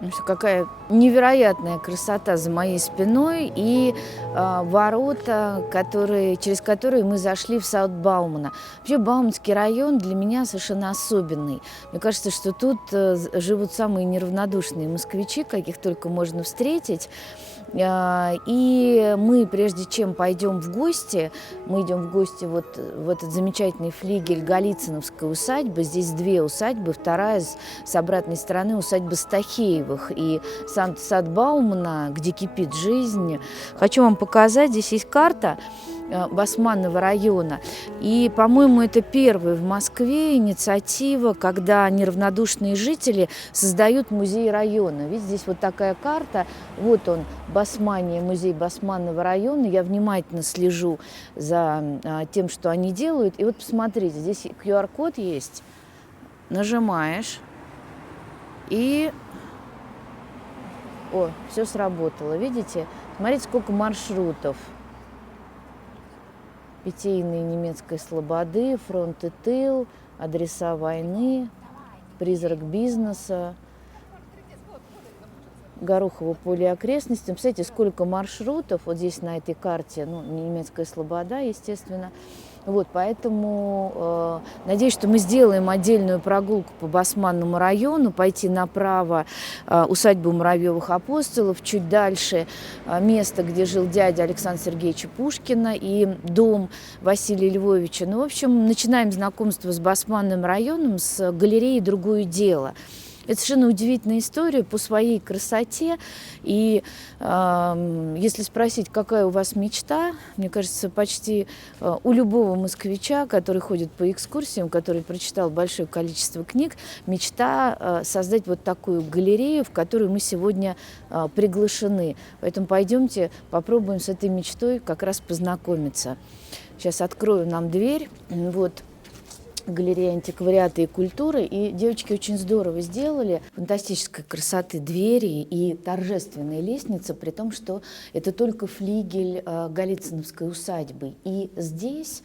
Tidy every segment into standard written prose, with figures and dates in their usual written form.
Ну, что какая невероятная красота за моей спиной и ворота, через которые мы зашли в Саут-Баумана. Вообще Бауманский район для меня совершенно особенный. Мне кажется, что тут живут самые неравнодушные москвичи, каких только можно встретить. И мы, прежде чем пойдем в гости, мы идем в гости вот в этот замечательный флигель Голицыновской усадьбы. Здесь две усадьбы, вторая с обратной стороны усадьба Стахеевых и сад Баумана, где кипит жизнь. Хочу вам показать, здесь есть карта Басманного района. И, по-моему, это первая в Москве инициатива, когда неравнодушные жители создают музей района. Видите, здесь вот такая карта. Вот он, Басмания, музей Басманного района. Я внимательно слежу за тем, что они делают. И вот посмотрите, здесь QR-код есть. Нажимаешь. И... О, все сработало. Видите? Смотрите, сколько маршрутов. Питейные немецкой слободы, фронт и тыл, адреса войны, призрак бизнеса, Горохово поле и окрестности. Представляете, сколько маршрутов вот здесь на этой карте, ну, немецкая слобода, естественно. Вот, поэтому надеюсь, что мы сделаем отдельную прогулку по Басманному району, пойти направо усадьбу Муравьевых апостолов, чуть дальше место, где жил дядя Александра Сергеевича Пушкина и дом Василия Львовича. Ну, в общем, начинаем знакомство с Басманным районом, с галереей «Другое дело». Это совершенно удивительная история по своей красоте. И если спросить, какая у вас мечта, мне кажется, почти у любого москвича, который ходит по экскурсиям, который прочитал большое количество книг, мечта создать вот такую галерею, в которую мы сегодня приглашены. Поэтому пойдемте попробуем с этой мечтой как раз познакомиться. Сейчас открою нам дверь. Вот. Галерея антиквариата и культуры. И девочки очень здорово сделали. Фантастической красоты двери и торжественная лестница, при том, что это только флигель Голицыновской усадьбы. И здесь,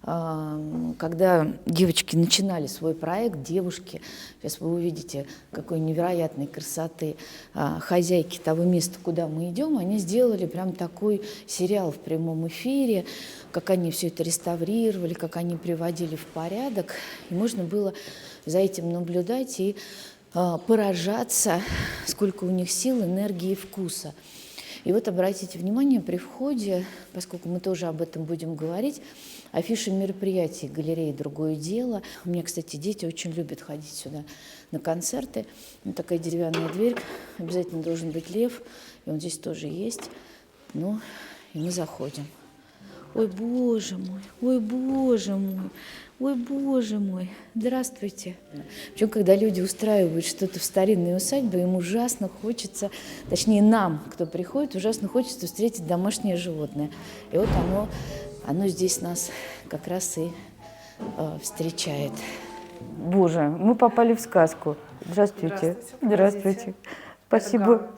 когда девочки начинали свой проект, девушки, сейчас вы увидите, какой невероятной красоты хозяйки того места, куда мы идем, они сделали прям такой сериал в прямом эфире, как они все это реставрировали, как они приводили в порядок. И можно было за этим наблюдать и поражаться, сколько у них сил, энергии и вкуса. И вот обратите внимание, при входе, поскольку мы тоже об этом будем говорить, афиша мероприятий галереи «Другое дело». У меня, кстати, дети очень любят ходить сюда на концерты. Вот такая деревянная дверь, обязательно должен быть лев, и он здесь тоже есть. Ну, и мы заходим. Ой, боже мой, ой, боже мой, ой, боже мой, здравствуйте. Причем, когда люди устраивают что-то в старинной усадьбе, им ужасно хочется, точнее нам, кто приходит, ужасно хочется встретить домашнее животное. И вот оно здесь нас как раз и встречает. Боже, мы попали в сказку. Здравствуйте. Здравствуйте. Спасибо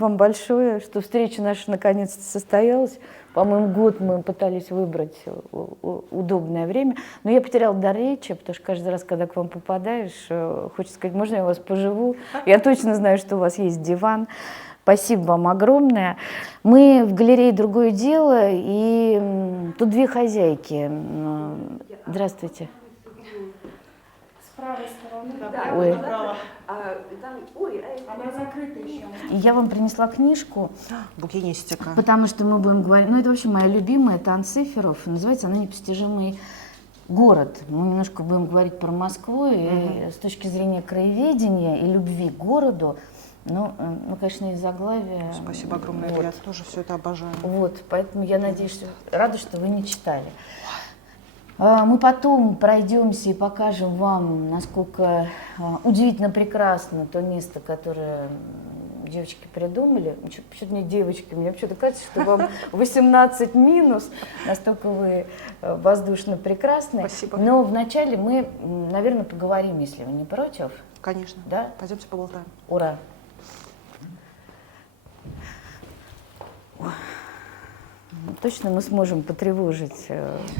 вам большое, что встреча наша наконец-то состоялась. По-моему, год мы пытались выбрать удобное время. Но я потеряла дар речи, потому что каждый раз, когда к вам попадаешь, хочется сказать, можно я у вас поживу? Я точно знаю, что у вас есть диван. Спасибо вам огромное. Мы в галерее «Другое дело», и тут две хозяйки. Здравствуйте. С правой стороны. Да, Ой. Она закрыта еще. Я вам принесла книжку, Букинистика. потому что мы будем говорить... Ну, это вообще моя любимая, это Анциферов. Называется она «Непостижимый город». Мы немножко будем говорить про Москву, и с точки зрения краеведения и любви к городу. Ну, конечно, из заглавия... Спасибо огромное, вот. я тоже все это обожаю. Вот, поэтому я надеюсь, рада, что вы не читали. Мы потом пройдемся и покажем вам, насколько удивительно прекрасно то место, которое девочки придумали. Почему-то не девочки, мне почему-то кажется, что вам 18 минус, настолько вы воздушно прекрасны. Спасибо. Но вначале мы, наверное, поговорим, если вы не против. Конечно. Да? Пойдемте поболтаем. Ура! Точно мы сможем потревожить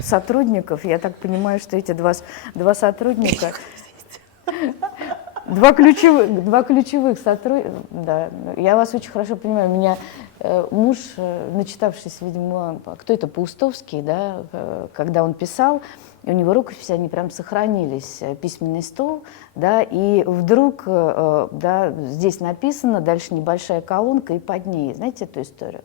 сотрудников. Я так понимаю, что эти два сотрудника Два ключевых сотрудника, да, я вас очень хорошо понимаю. У меня муж, начитавшись, видимо, кто это, Паустовский, да, когда он писал, и у него рукописи, они прям сохранились, письменный стол, да, и вдруг, да, здесь написано, дальше небольшая колонка, и под ней, знаете эту историю?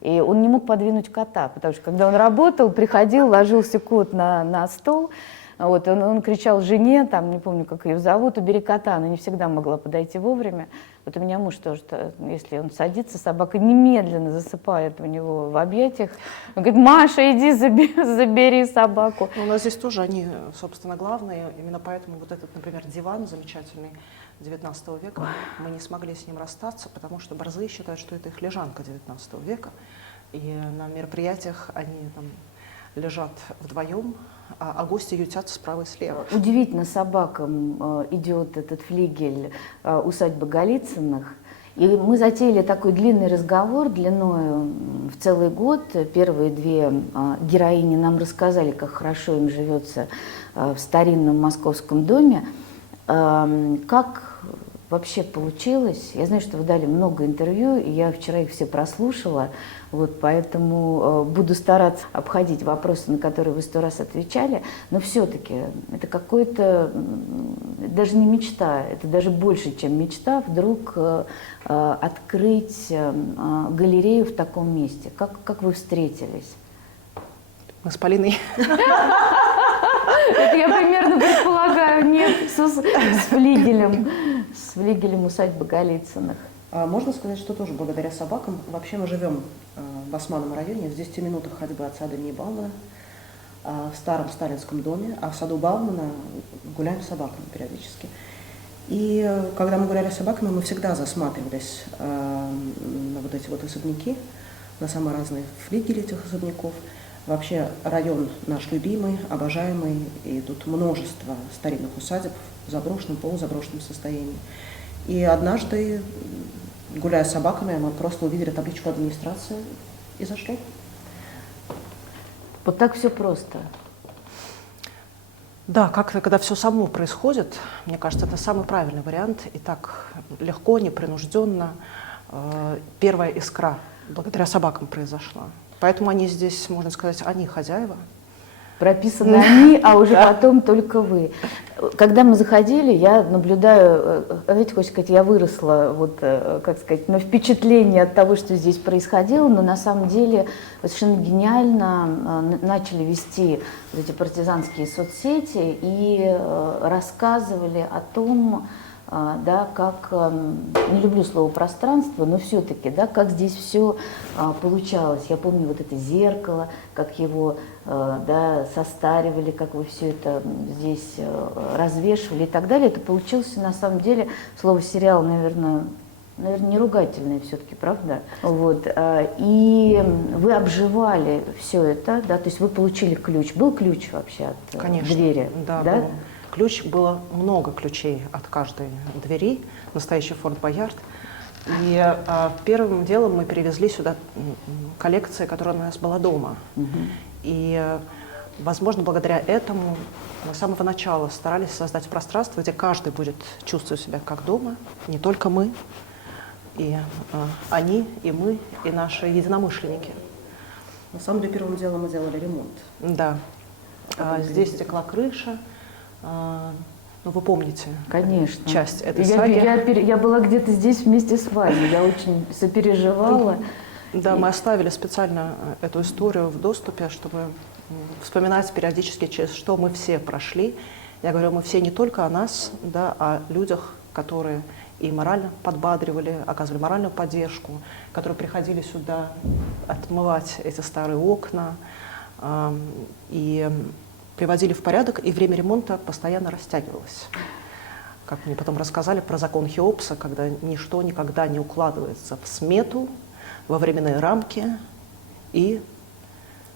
И он не мог подвинуть кота, потому что когда он работал, приходил, ложился кот на стол. Вот, он кричал жене, там, не помню, как ее зовут, убери кота, она не всегда могла подойти вовремя. Вот у меня муж тоже, если он садится, собака немедленно засыпает у него в объятиях. Он говорит: Маша, иди забери собаку. Ну, у нас здесь тоже они, собственно, главные. Именно поэтому вот этот, например, диван замечательный 19 века, мы не смогли с ним расстаться, потому что борзые считают, что это их лежанка 19 века. И на мероприятиях они там лежат вдвоем, а гости ютятся справа и слева. Удивительно, собакам идет этот флигель усадьбы Голицыных. И мы затеяли такой длинный разговор длиной в целый год. Первые две героини нам рассказали, как хорошо им живется в старинном московском доме. Как вообще получилось? Я знаю, что вы дали много интервью, и я вчера их все прослушала, вот, поэтому буду стараться обходить вопросы, на которые вы 100 раз отвечали, но все-таки это какой-то, даже не мечта, это даже больше, чем мечта, вдруг открыть галерею в таком месте. Как вы встретились? Мы с Полиной. Это я примерно предполагаю, нет, с флигелем усадьбы Голицыных. Можно сказать, что тоже благодаря собакам. Вообще мы живем в Османном районе, в 10 минутах ходьбы от сада имени Баумана, в старом сталинском доме, а в саду Баумана гуляем с собаками периодически. И когда мы гуляли с собаками, мы всегда засматривались на вот эти вот особняки, на самые разные флигели этих особняков. Вообще район наш любимый, обожаемый, и тут множество старинных усадеб в заброшенном, полузаброшенном состоянии. И однажды, гуляя с собаками, мы просто увидели табличку администрации и зашли. Вот так все просто. Да, как-то, когда все само происходит, мне кажется, это самый правильный вариант. И так легко, непринужденно. Первая искра благодаря собакам произошла. Поэтому они здесь, можно сказать, они хозяева. Прописаны они, а уже потом только вы. Когда мы заходили, я наблюдаю, знаете, хочется сказать, я выросла, вот, как сказать, на впечатление от того, что здесь происходило, но на самом деле совершенно гениально начали вести вот эти партизанские соцсети и рассказывали о том, да, как, не люблю слово пространство, но все-таки, да, как здесь все получалось. Я помню вот это зеркало, как его, да, состаривали, как вы все это здесь развешивали и так далее. Это получился на самом деле, слово сериал, наверное, не ругательное все-таки, правда? Вот. И вы обживали все это, да, то есть вы получили ключ. Был ключ вообще от Конечно, двери? Да, да? был. Ключ, было много ключей от каждой двери, настоящий Форт Боярд. И первым делом мы перевезли сюда коллекции, которая у нас была дома. И, возможно, благодаря этому мы с самого начала старались создать пространство, где каждый будет чувствовать себя как дома, не только мы, и они, и мы, и наши единомышленники. На самом деле, первым делом мы делали ремонт. Да. Здесь стекла крыша. Ну, вы помните, конечно, часть этой саги. Я была где-то здесь вместе с вами, я очень сопереживала. Да, мы оставили специально эту историю в доступе, чтобы вспоминать периодически, через что мы все прошли. Я говорю, мы все не только о нас, да, о людях, которые и морально подбадривали, оказывали моральную поддержку, которые приходили сюда отмывать эти старые окна и приводили в порядок, и время ремонта постоянно растягивалось. Как мне потом рассказали про закон Хеопса, когда ничто никогда не укладывается в смету, во временные рамки и...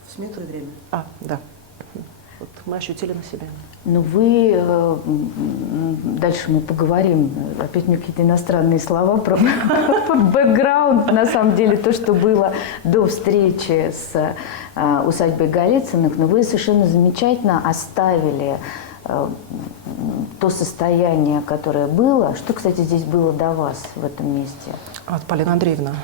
В смету и время. Да. Вот мы ощутили на себе. Ну вы, дальше мы поговорим, опять у меня какие-то иностранные слова про бэкграунд, на самом деле то, что было до встречи с усадьбой Голицыных, но вы совершенно замечательно оставили то состояние, которое было. Что, кстати, здесь было до вас в этом месте? Вот Полина Андреевна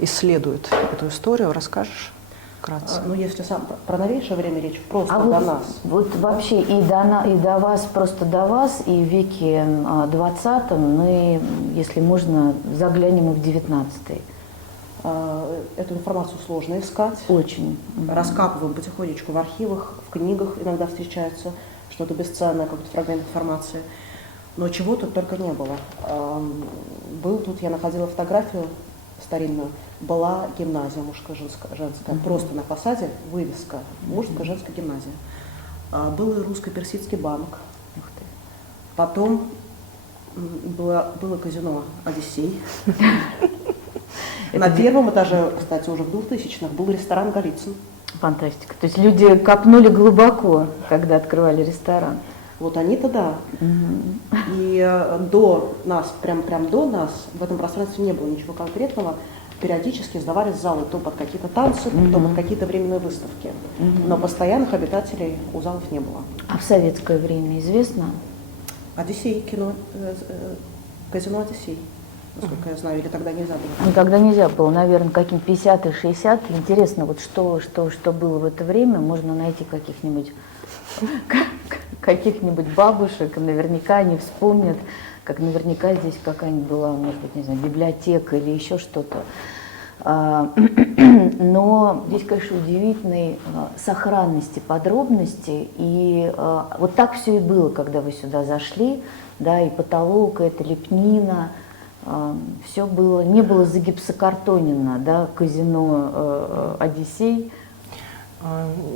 исследует эту историю. Расскажешь вкратце? Ну, если про новейшее время речь, просто А до вот, нас. вот вообще и до вас, просто до вас, и в веке 20-м, мы, если можно, заглянем и в 19-й. Эту информацию сложно искать. Очень. Раскапываем потихонечку в архивах, в книгах иногда встречается что-то бесценное, какой-то фрагмент информации. Но чего тут только не было. Был тут, я находила фотографию старинную, была гимназия мужская, женская. Просто на фасаде вывеска мужская, женская гимназия. Был и русско-персидский банк. Потом было казино «Одиссей». На первом этаже, кстати, уже в 2000-х был ресторан «Голицын». Фантастика. То есть люди копнули глубоко, когда открывали ресторан. Вот они-то да. И до нас, прям до нас, в этом пространстве не было ничего конкретного. Периодически сдавались залы то под какие-то танцы, то под какие-то временные выставки. Но постоянных обитателей у залов не было. А в советское время известно? «Одиссей», кино, казино «Одиссей», насколько я знаю, или тогда нельзя было? Ну, тогда нельзя было, наверное, каким-то 50-е, 60-е. Интересно, вот что было в это время, можно найти каких-нибудь бабушек, наверняка они вспомнят, как наверняка здесь какая-нибудь была, может быть, не знаю, библиотека или еще что-то. Но здесь, конечно, удивительной сохранности подробностей. И вот так все и было, когда вы сюда зашли, да, и потолок, это лепнина, все было, не было загипсокартонено, да, казино «Одиссей».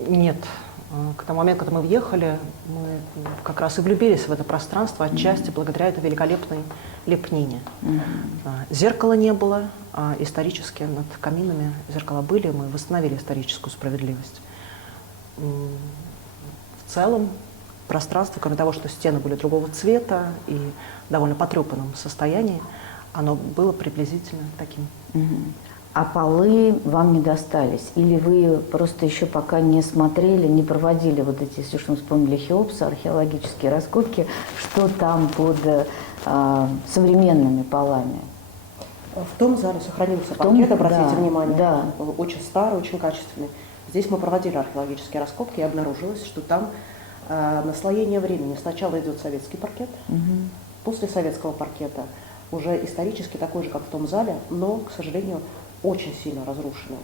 Нет. К тому моменту, когда мы въехали, мы как раз и влюбились в это пространство, отчасти благодаря этой великолепной лепнине. Зеркала не было, а исторически над каминами зеркала были, мы восстановили историческую справедливость. В целом пространство, кроме того, что стены были другого цвета и в довольно потрепанном состоянии, оно было приблизительно таким. А полы вам не достались? Или вы просто еще пока не смотрели, не проводили вот эти, если что мы вспомнили, Хеопса, археологические раскопки, что там под современными полами? В том зале сохранился паркет, обратите внимание, да. очень старый, очень качественный. Здесь мы проводили археологические раскопки, и обнаружилось, что там наслоение времени. Сначала идет советский паркет, после советского паркета уже исторически такой же, как в том зале, но, к сожалению, очень сильно разрушенный.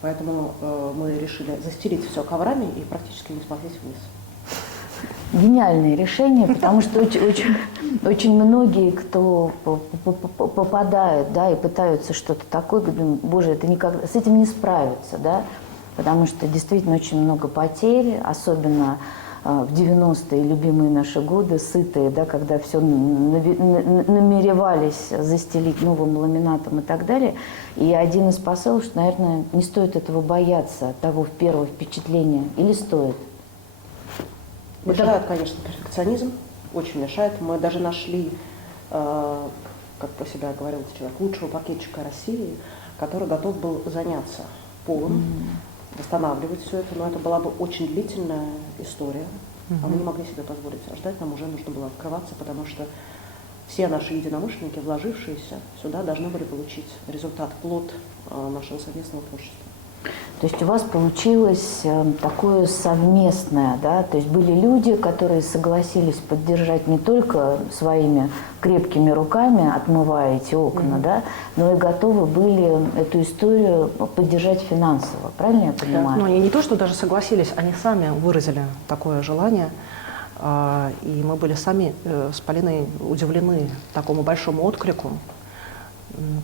Поэтому мы решили застелить все коврами и практически не смотреть вниз. Гениальное решение, потому что очень многие, кто попадают, да, и пытаются что-то такое, говорят, боже, это никогда, с этим не справиться, да, потому что действительно очень много потерь, особенно в 90-е, любимые наши годы, сытые, да, когда все намеревались застелить новым ламинатом и так далее. И один из посылов, что, наверное, не стоит этого бояться, того первого впечатления, или стоит? Мешает, конечно, перфекционизм, очень мешает. Мы даже нашли, как про себя говорил человек, лучшего паркетчика России, который готов был заняться полом, восстанавливать все это, но это была бы очень длительная история, а мы не могли себе позволить ждать, нам уже нужно было открываться, потому что все наши единомышленники, вложившиеся сюда, должны были получить результат, плод нашего совместного творчества. То есть у вас получилось такое совместное, да, то есть были люди, которые согласились поддержать не только своими крепкими руками, отмывая эти окна, да, но и готовы были эту историю поддержать финансово, правильно я понимаю? Ну, они не то, что даже согласились, они сами выразили такое желание, и мы были сами с Полиной удивлены такому большому отклику.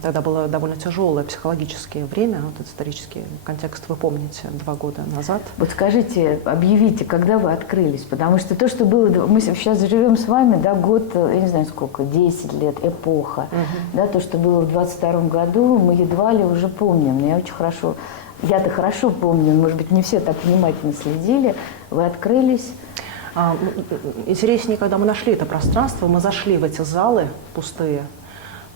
Тогда было довольно тяжелое психологическое время, вот этот исторический контекст вы помните, 2 года назад. Вот скажите, объявите, когда вы открылись, потому что то, что было, мы сейчас живем с вами, да, год, я не знаю сколько, 10 лет, эпоха, да, то, что было в 22-м году, мы едва ли уже помним, но я очень хорошо, я-то хорошо помню, может быть, не все так внимательно следили, вы открылись. Интереснее, когда мы нашли это пространство, мы зашли в эти залы пустые,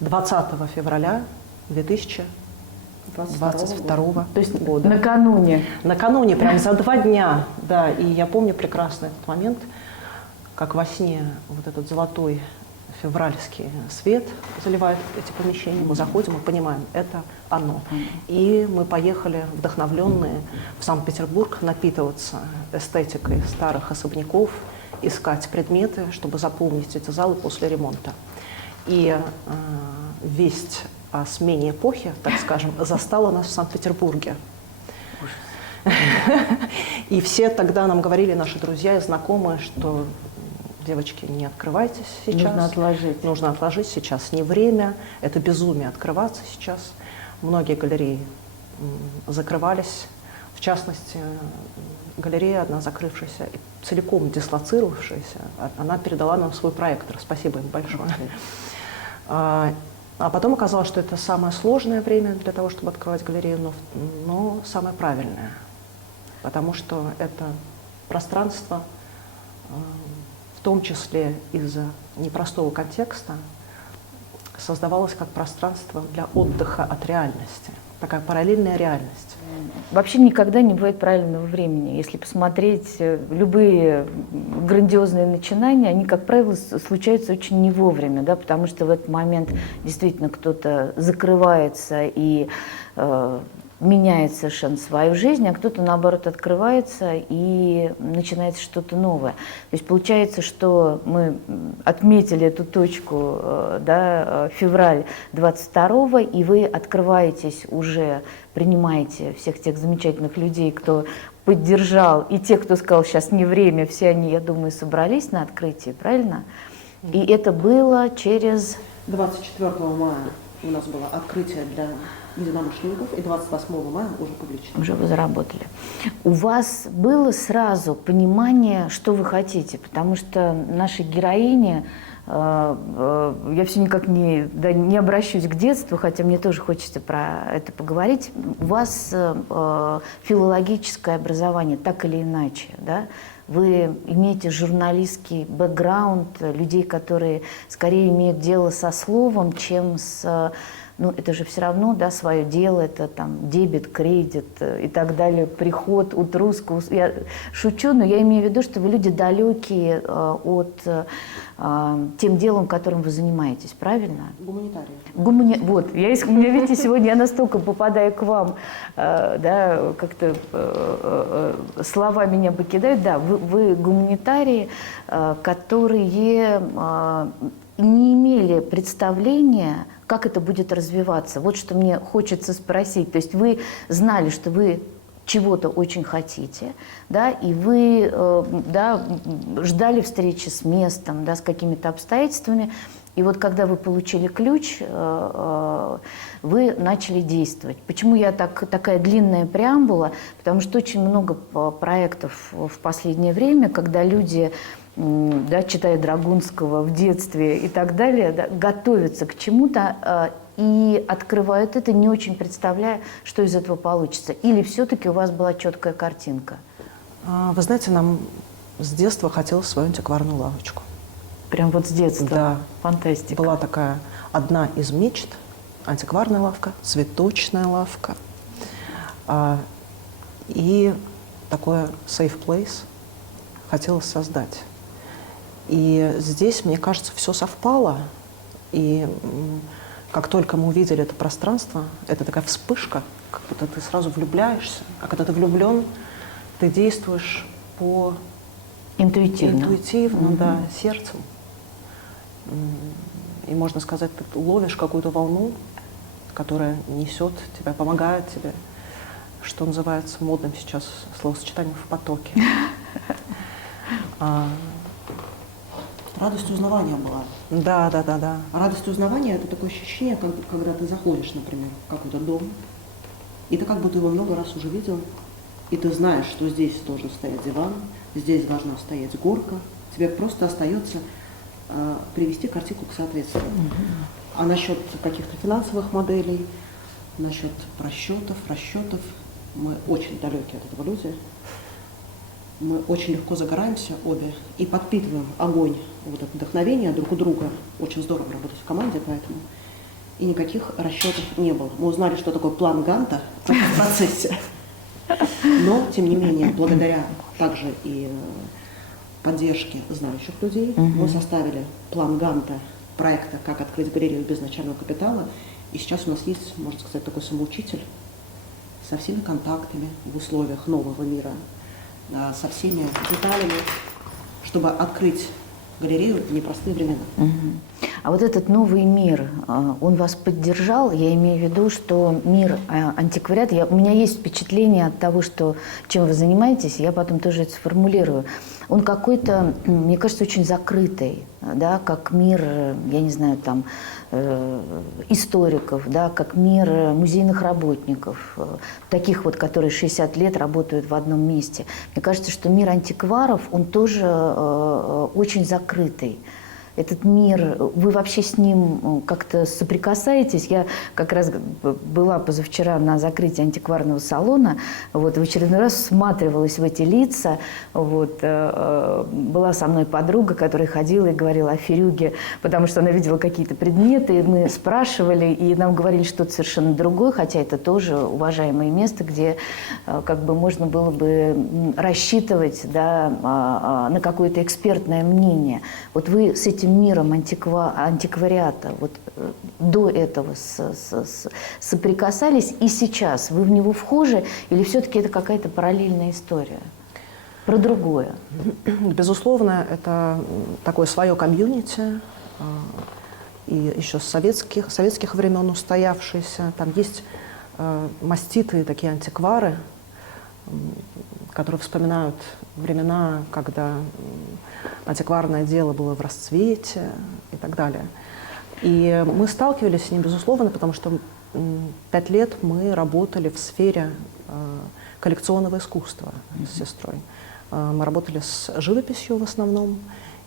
20 февраля 2022 То есть года. накануне. Накануне, прям за 2 дня, да, и я помню прекрасно этот момент, как во сне вот этот золотой февральский свет заливает эти помещения. Мы заходим и понимаем, это оно. И мы поехали вдохновленные в Санкт-Петербург напитываться эстетикой старых особняков, искать предметы, чтобы заполнить эти залы после ремонта. И весть о смене эпохи, так скажем, застала нас в Санкт-Петербурге. И все тогда нам говорили, наши друзья и знакомые, что девочки, не открывайтесь сейчас. Нужно отложить. Нужно отложить, сейчас не время. Это безумие открываться сейчас. Многие галереи закрывались. В частности, галерея, одна закрывшаяся и целиком дислоцировавшаяся, она передала нам свой проектор. Спасибо им большое. А потом оказалось, что это самое сложное время для того, чтобы открывать галерею, но самое правильное. Потому что это пространство, в том числе из-за непростого контекста, создавалось как пространство для отдыха от реальности. Такая параллельная реальность. Вообще никогда не бывает правильного времени. Если посмотреть любые грандиозные начинания, они, как правило, случаются очень не вовремя, да, потому что в этот момент действительно кто-то закрывается и меняет совершенно свою жизнь, а кто-то, наоборот, открывается и начинается что-то новое. То есть получается, что мы отметили эту точку, да, февраль 22-го, и вы открываетесь уже, принимаете всех тех замечательных людей, кто поддержал, и тех, кто сказал, сейчас не время, все они, я думаю, собрались на открытие, правильно? И это было через... 24 мая у нас было открытие для единомышленников, и 28 мая уже публично. Уже вы заработали. У вас было сразу понимание, что вы хотите, потому что наши героини, я все никак не обращусь к детству, хотя мне тоже хочется про это поговорить. У вас филологическое образование, так или иначе, да? Вы имеете журналистский бэкграунд, людей, которые скорее имеют дело со словом, чем с... Ну, это же все равно, да, свое дело, это там дебет, кредит и так далее, приход от русского. Я шучу, но я имею в виду, что вы люди далекие от тем делом, которым вы занимаетесь, правильно? Гуманитарии. Вот, у меня, видите, сегодня я настолько попадаю к вам, да, как-то слова меня покидают. Да, вы гуманитарии, которые не имели представления, как это будет развиваться. Вот что мне хочется спросить. То есть вы знали, что вы чего-то очень хотите, да, и вы да, ждали встречи с местом, да, с какими-то обстоятельствами, и вот когда вы получили ключ, вы начали действовать. Почему такая длинная преамбула? Потому что очень много проектов в последнее время, когда люди, да, читая Драгунского в детстве и так далее, да, готовятся к чему-то и открывают это, не очень представляя, что из этого получится. Или все-таки у вас была четкая картинка? Вы знаете, нам с детства хотелось свою антикварную лавочку. Прям вот с детства? Да. Фантастика. Была такая одна из мечт – антикварная лавка, цветочная лавка. И такое safe place хотелось создать. И здесь, мне кажется, все совпало. И как только мы увидели это пространство, это такая вспышка, как будто ты сразу влюбляешься. А когда ты влюблен, ты действуешь по интуитивно, да, сердцем. И, можно сказать, ты ловишь какую-то волну, которая несет тебя, помогает тебе, что называется модным сейчас словосочетанием «в потоке». Радость узнавания была. Да. Радость узнавания – это такое ощущение, когда ты заходишь, например, в какой-то дом, и ты как будто его много раз уже видел, и ты знаешь, что здесь должен стоять диван, здесь должна стоять горка. Тебе просто остается привести картинку к соответствию. А насчет каких-то финансовых моделей, насчет расчетов, мы очень далеки от этого люди. Мы очень легко загораемся обе и подпитываем огонь, вот это вдохновение друг у друга. Очень здорово работать в команде, поэтому и никаких расчетов не было. Мы узнали, что такое план Ганта в процессе. Но, тем не менее, благодаря также и поддержки знающих людей. Мы составили план Ганта проекта «Как открыть галерею без начального капитала». И сейчас у нас есть, можно сказать, такой самоучитель со всеми контактами в условиях нового мира, со всеми деталями, чтобы открыть галерею в непростые времена. А вот этот новый мир, он вас поддержал? Я имею в виду, что мир антиквариата, у меня есть впечатление от того, что, чем вы занимаетесь, я потом тоже это сформулирую. Он какой-то, мне кажется, очень закрытый, да, как мир, я не знаю, там, историков, да, как мир музейных работников, таких вот, которые 60 лет работают в одном месте. Мне кажется, что мир антикваров, он тоже очень закрытый. Этот мир, вы вообще с ним как-то соприкасаетесь? Я как раз была позавчера на закрытии антикварного салона, вот, в очередной раз всматривалась в эти лица. Вот, была со мной подруга, которая ходила и говорила о Фирюге, потому что она видела какие-то предметы, и мы спрашивали, и нам говорили что-то совершенно другое, хотя это тоже уважаемое место, где как бы можно было бы рассчитывать, да, на какое-то экспертное мнение. Вот вы с этим миром антиквариата вот до этого соприкасались, и сейчас вы в него вхожи, или все-таки это какая-то параллельная история? Про другое. Безусловно, это такое свое комьюнити, и еще с советских времен устоявшееся. Там есть маститые такие антиквары, которые вспоминают времена, когда антикварное дело было в расцвете и так далее. И мы сталкивались с ним, безусловно, потому что 5 лет мы работали в сфере коллекционного искусства с сестрой. Мы работали с живописью в основном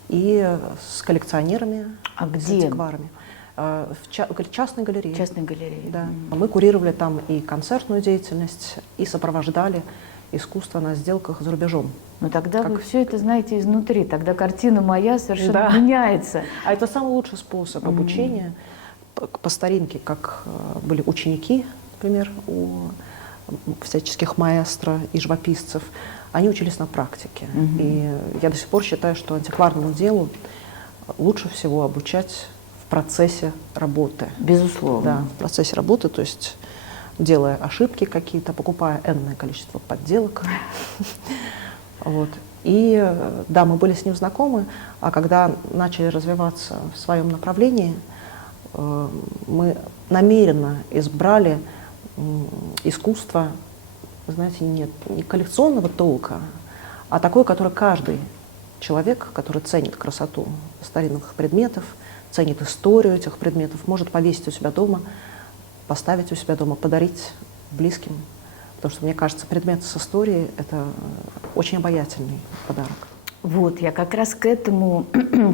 и с коллекционерами, с антикварами. В частной галерее. Частной галерее. Да. Мы курировали там и концертную деятельность, и сопровождали искусство на сделках за рубежом. Но тогда вы все это знаете изнутри, тогда картина моя совершенно меняется. А это самый лучший способ обучения по старинке, как были ученики, например, у всяческих маэстро и живописцев. Они учились на практике. И я до сих пор считаю, что антикварному делу лучше всего обучать в процессе работы. Безусловно. Да, в процессе работы, то есть делая ошибки какие-то, покупая энное количество подделок. Вот. И да, мы были с ним знакомы, а когда начали развиваться в своем направлении, мы намеренно избрали искусство, знаете, не коллекционного толка, а такое, которое каждый человек, который ценит красоту старинных предметов, ценит историю этих предметов, может повесить у себя дома, поставить у себя дома, подарить близким. Потому что, мне кажется, предметы с историей – это очень обаятельный подарок. Вот, я как раз к этому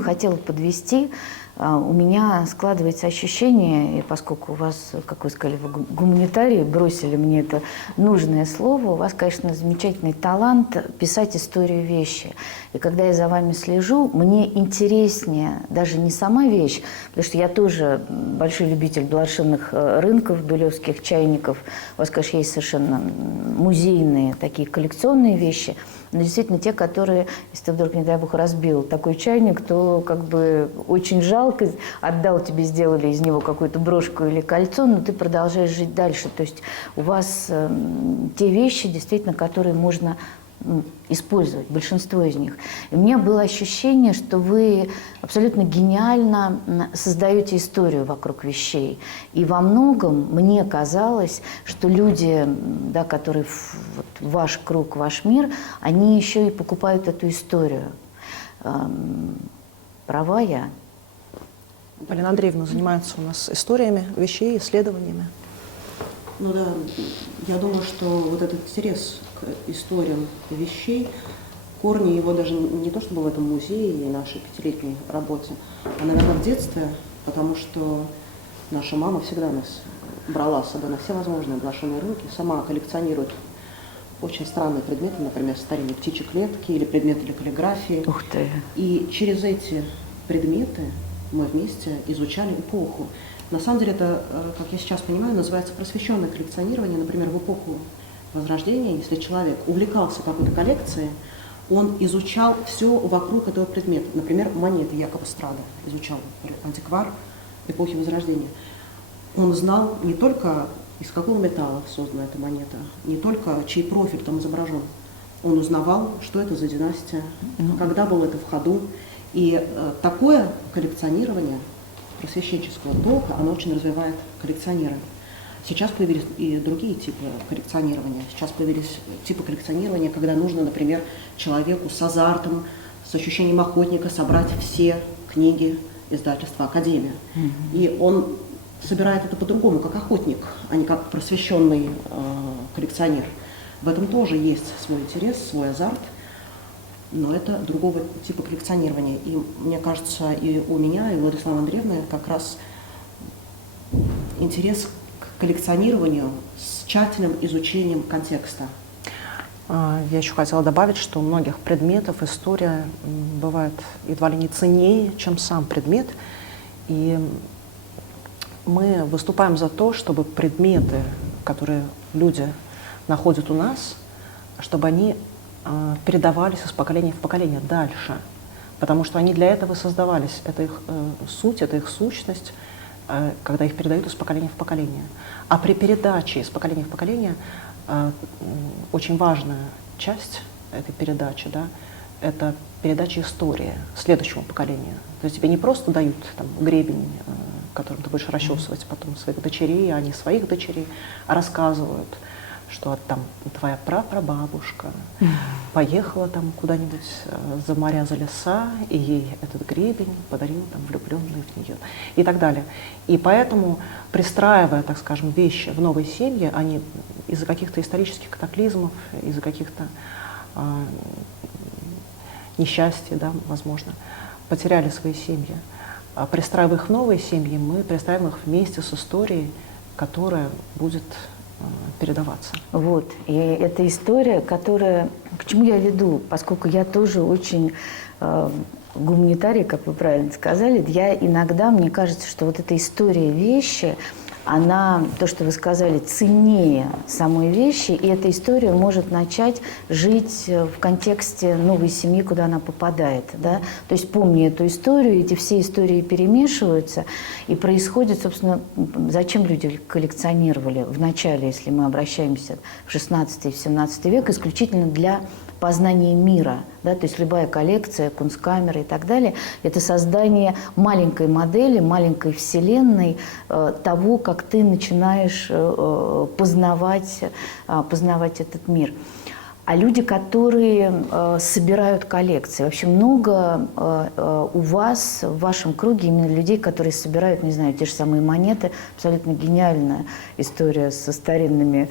хотела подвести. У меня складывается ощущение, и поскольку у вас, как вы сказали, вы гуманитарии, бросили мне это нужное слово, у вас, конечно, замечательный талант писать историю вещи. И когда я за вами слежу, мне интереснее даже не сама вещь, потому что я тоже большой любитель блошиных рынков, белевских чайников. У вас, конечно, есть совершенно музейные такие коллекционные вещи, но действительно те, которые, если ты вдруг, не дай бог, разбил такой чайник, то как бы очень жалко, отдал тебе, сделали из него какую-то брошку или кольцо, но ты продолжаешь жить дальше. То есть у вас те вещи, действительно, которые можно использовать, большинство из них. И у меня было ощущение, что вы абсолютно гениально создаете историю вокруг вещей. И во многом мне казалось, что люди, да, которые вот, ваш круг, ваш мир, они еще и покупают эту историю. Права я? Полина Андреевна занимается у нас историями вещей, исследованиями. Ну да, я думаю, что вот этот интерес к историям вещей, корни его даже не то чтобы в этом музее и нашей 5-летней работе, а, наверное, в детстве, потому что наша мама всегда нас брала с собой на все возможные блошиные рынки, сама коллекционирует очень странные предметы, например, старинные птичьи клетки или предметы для каллиграфии. Ух ты! И через эти предметы мы вместе изучали эпоху. На самом деле это, как я сейчас понимаю, называется просвещенное коллекционирование. Например, в эпоху Возрождения, если человек увлекался какой-то коллекцией, Он изучал все вокруг этого предмета. Например, монеты Якова Страда изучал, антиквар эпохи Возрождения. Он знал не только, из какого металла создана эта монета, не только, чей профиль там изображен. Он узнавал, что это за династия, когда было это в ходу. И такое коллекционирование просвещенческого толка, оно очень развивает коллекционера. Сейчас появились и другие типы коллекционирования. Сейчас появились типы коллекционирования, когда нужно, например, человеку с азартом, с ощущением охотника собрать все книги издательства «Академия». И он собирает это по-другому, как охотник, а не как просвещенный коллекционер. В этом тоже есть свой интерес, свой азарт, но это другого типа коллекционирования. И мне кажется, и у меня, и у Владиславы Андреевны как раз интерес к коллекционированию с тщательным изучением контекста. Я еще хотела добавить, что у многих предметов история бывает едва ли не ценнее, чем сам предмет. И мы выступаем за то, чтобы предметы, которые люди находят у нас, чтобы они передавались из поколения в поколение дальше. Потому что они для этого создавались. Это их суть, это их сущность, когда их передают из поколения в поколение. А при передаче из поколения в поколение очень важная часть этой передачи, да, это передача истории следующему поколению. То есть тебе не просто дают там, гребень, которым ты будешь расчесывать потом своих дочерей, а они своих дочерей, а рассказывают, что там твоя прапрабабушка поехала там куда-нибудь за моря, за леса, и ей этот гребень подарил там влюбленный в нее и так далее. И поэтому, пристраивая, так скажем, вещи в новой семье, они из-за каких-то исторических катаклизмов, из-за каких-то несчастья, да, возможно, потеряли свои семьи. А пристраивая их в новые семьи, мы пристраиваем их вместе с историей, которая будет передаваться. Вот, и эта история, которая... К чему я веду? Поскольку я тоже очень гуманитарий, как вы правильно сказали, я иногда, мне кажется, что вот эта история вещи, она, то, что вы сказали, ценнее самой вещи, и эта история может начать жить в контексте новой семьи, куда она попадает. Да? То есть, помня эту историю, эти все истории перемешиваются, и происходит, собственно, зачем люди коллекционировали в начале, если мы обращаемся в XVI и в XVII век, исключительно для познание мира, да, то есть любая коллекция, кунсткамеры и так далее, это создание маленькой модели, маленькой вселенной того, как ты начинаешь познавать этот мир. А люди, которые собирают коллекции, вообще много у вас, в вашем круге именно людей, которые собирают, не знаю, те же самые монеты, абсолютно гениальная история со старинными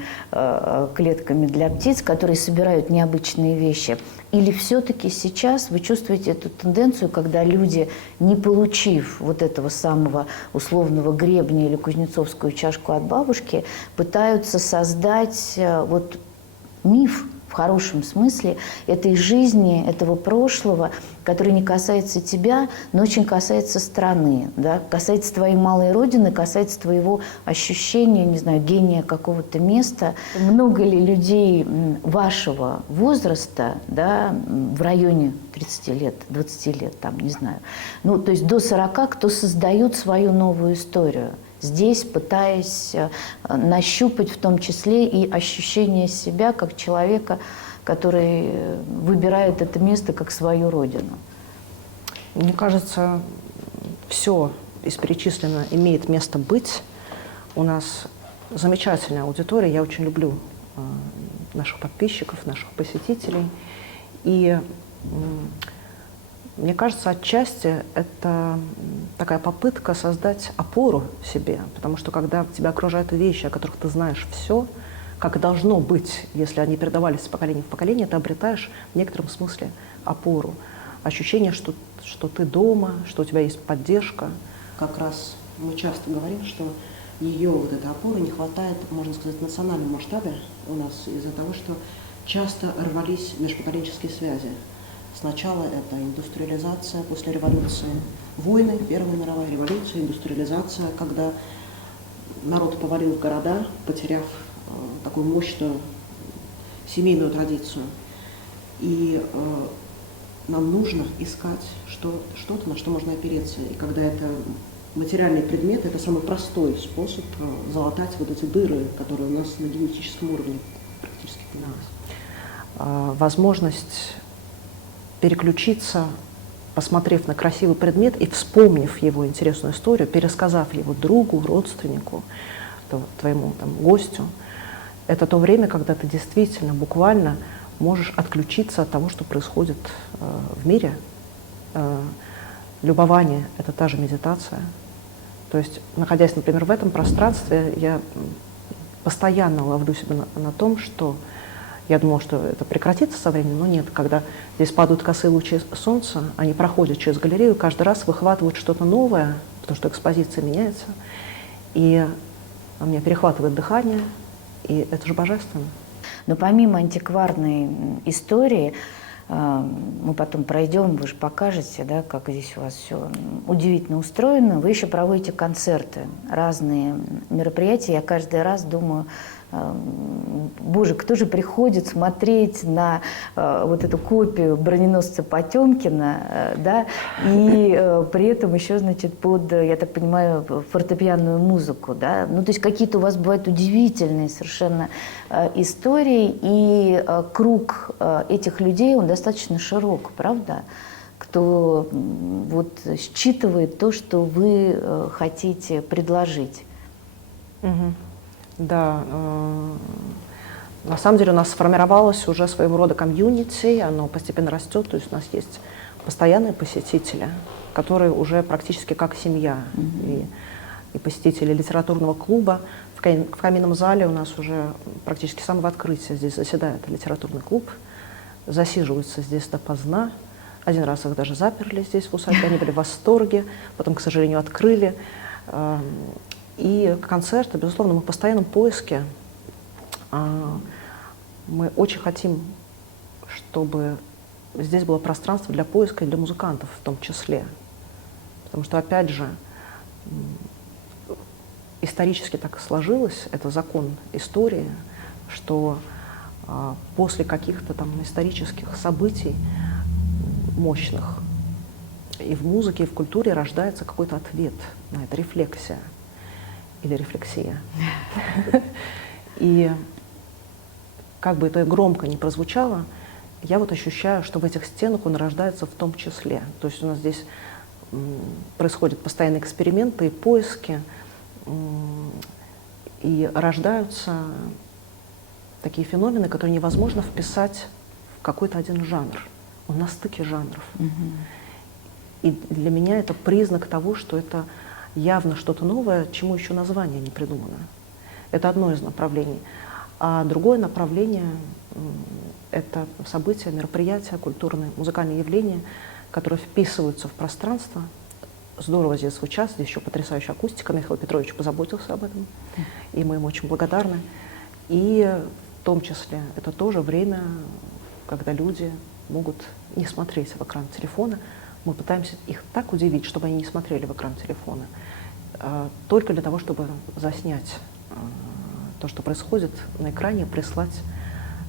клетками для птиц, которые собирают необычные вещи. Или все-таки сейчас вы чувствуете эту тенденцию, когда люди, не получив вот этого самого условного гребня или кузнецовскую чашку от бабушки, пытаются создать вот миф, в хорошем смысле, этой жизни, этого прошлого, который не касается тебя, но очень касается страны, да? Касается твоей малой родины, касается твоего ощущения, не знаю, гения какого-то места. Много ли людей вашего возраста, да, в районе 30 лет, 20 лет, там, не знаю, ну, то есть до 40, кто создают свою новую историю? Здесь пытаясь нащупать в том числе и ощущение себя как человека, который выбирает это место как свою родину. Мне кажется, все из перечисленного имеет место быть. У нас замечательная аудитория. Я очень люблю наших подписчиков, наших посетителей. И мне кажется, отчасти это такая попытка создать опору себе, потому что когда тебя окружают вещи, о которых ты знаешь все, как должно быть, если они передавались из поколения в поколение, ты обретаешь в некотором смысле опору, ощущение, что ты дома, что у тебя есть поддержка. Как раз мы часто говорим, что ее вот этой опоры не хватает, можно сказать, в национальном масштабе у нас из-за того, что часто рвались межпоколенческие связи. Сначала это индустриализация после революции, войны, Первая мировая революция, индустриализация, когда народ повалил в города, потеряв такую мощную семейную традицию. И нам нужно искать что-то, на что можно опереться. И когда это материальные предметы, это самый простой способ залатать вот эти дыры, которые у нас на генетическом уровне практически появились. Возможность переключиться, посмотрев на красивый предмет и вспомнив его интересную историю, пересказав его другу, родственнику, твоему там, гостю, это то время, когда ты действительно, буквально можешь отключиться от того, что происходит в мире. Любование — это та же медитация. То есть, находясь, например, в этом пространстве, я постоянно ловлю себя на том, что я думала, что это прекратится со временем, но нет. Когда здесь падают косые лучи солнца, они проходят через галерею, каждый раз выхватывают что-то новое, потому что экспозиция меняется, и у меня перехватывает дыхание, и это же божественно. Но помимо антикварной истории, мы потом пройдем, вы же покажете, да, как здесь у вас все удивительно устроено. Вы еще проводите концерты, разные мероприятия. Я каждый раз думаю, боже, кто же приходит смотреть на вот эту копию броненосца Потемкина, да, и при этом еще, значит, под, я так понимаю, фортепианную музыку, да. Ну, то есть какие-то у вас бывают удивительные совершенно истории, и круг этих людей, он достаточно широк, правда? Кто вот считывает то, что вы хотите предложить. Угу. Да, на самом деле у нас сформировалось уже своего рода комьюнити, оно постепенно растет, то есть у нас есть постоянные посетители, которые уже практически как семья, и посетители литературного клуба. В каминном зале у нас уже практически с самого открытия здесь заседает литературный клуб, засиживаются здесь допоздна. Один раз их даже заперли здесь в усадьбе, они были в восторге, потом, к сожалению, открыли. И концерты, безусловно, мы в постоянном поиске. Мы очень хотим, чтобы здесь было пространство для поиска и для музыкантов в том числе. Потому что, опять же, исторически так сложилось, это закон истории, что после каких-то там исторических событий мощных и в музыке, и в культуре рождается какой-то ответ на это, рефлексия. Или рефлексия. И как бы это громко не прозвучало, я вот ощущаю, что в этих стенах он рождается в том числе. То есть у нас здесь происходят постоянные эксперименты и поиски, и рождаются такие феномены, которые невозможно вписать в какой-то один жанр. Он на стыке жанров. И для меня это признак того, что это явно что-то новое, чему еще название не придумано. Это одно из направлений. А другое направление — это события, мероприятия, культурные, музыкальные явления, которые вписываются в пространство. Здорово здесь звучат, здесь еще потрясающая акустика. Михаил Петрович позаботился об этом, и мы ему очень благодарны. И в том числе это тоже время, когда люди могут не смотреть в экран телефона. Мы пытаемся их так удивить, чтобы они не смотрели в экран телефона, только для того, чтобы заснять то, что происходит на экране, прислать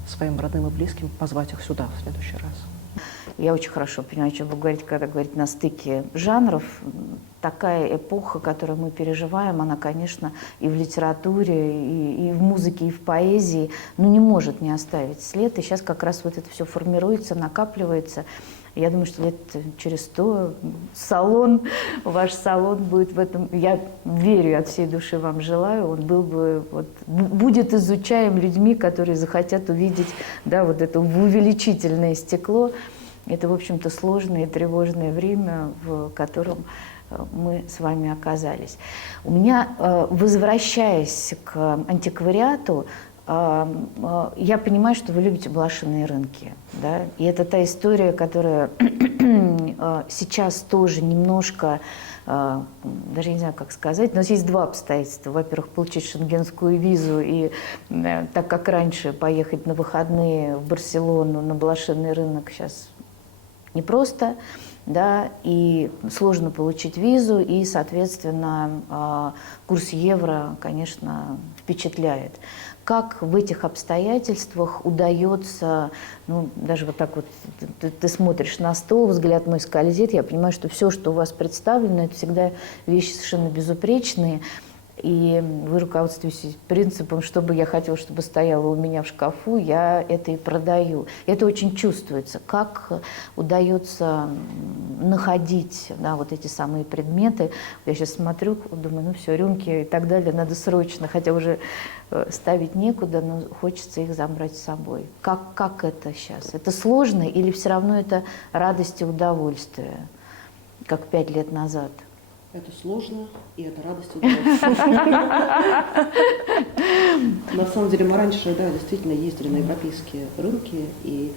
своим родным и близким, позвать их сюда в следующий раз. Я очень хорошо понимаю, о чем вы говорите, когда говорите на стыке жанров. Такая эпоха, которую мы переживаем, она, конечно, и в литературе, и в музыке, и в поэзии, ну, не может не оставить след. И сейчас как раз вот это все формируется, накапливается. Я думаю, что лет через 100 ваш салон будет в этом, я верю, от всей души вам желаю, он был бы, вот, будет изучаем людьми, которые захотят увидеть, да, вот это увеличительное стекло. Это, в общем-то, сложное и тревожное время, в котором мы с вами оказались. У меня, возвращаясь к антиквариату, я понимаю, что вы любите блошиные рынки, да? И это та история, которая сейчас тоже немножко, даже не знаю, как сказать, но есть два обстоятельства. Во-первых, получить шенгенскую визу и, так как раньше, поехать на выходные в Барселону на блошиный рынок сейчас непросто. да, и сложно получить визу, и, соответственно, курс евро, конечно, впечатляет. Как в этих обстоятельствах удается, ну, даже вот так вот, ты смотришь на стол, взгляд мой скользит, я понимаю, что все, что у вас представлено, это всегда вещи совершенно безупречные, и вы руководствуетесь принципом, что бы я хотела, чтобы стояло у меня в шкафу, я это и продаю. Это очень чувствуется. Как удается находить, да, вот эти самые предметы. Я сейчас смотрю, думаю, ну все, рюмки и так далее надо срочно, хотя уже ставить некуда, но хочется их забрать с собой. Как это сейчас? Это сложно или все равно это радость и удовольствие, как 5 лет назад? Это сложно, и это радость и удовольствие. На самом деле мы раньше, да, действительно ездили на европейские рынки, и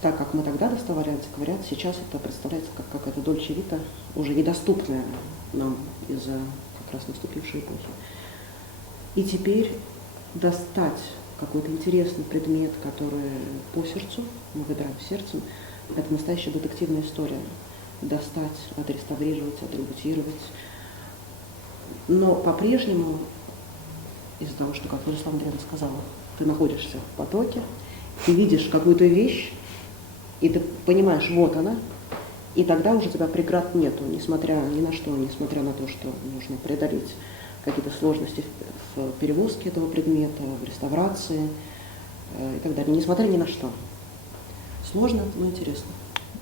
так как мы тогда доставали антиквариат, сейчас это представляется как какая-то дольче вита, уже недоступная нам из-за как раз наступившей эпохи. И теперь достать какой-то интересный предмет, который по сердцу, мы выбираем сердцем, это настоящая детективная история. Достать, отреставрировать, атрибутировать. Но по-прежнему, из-за того, что, как Владислава Андреевна сказала, ты находишься в потоке, ты видишь какую-то вещь, и ты понимаешь, вот она, и тогда уже у тебя преград нету, несмотря ни на что, несмотря на то, что нужно преодолеть какие-то сложности в перевозке этого предмета, в реставрации и так далее, несмотря ни на что. Сложно, но интересно.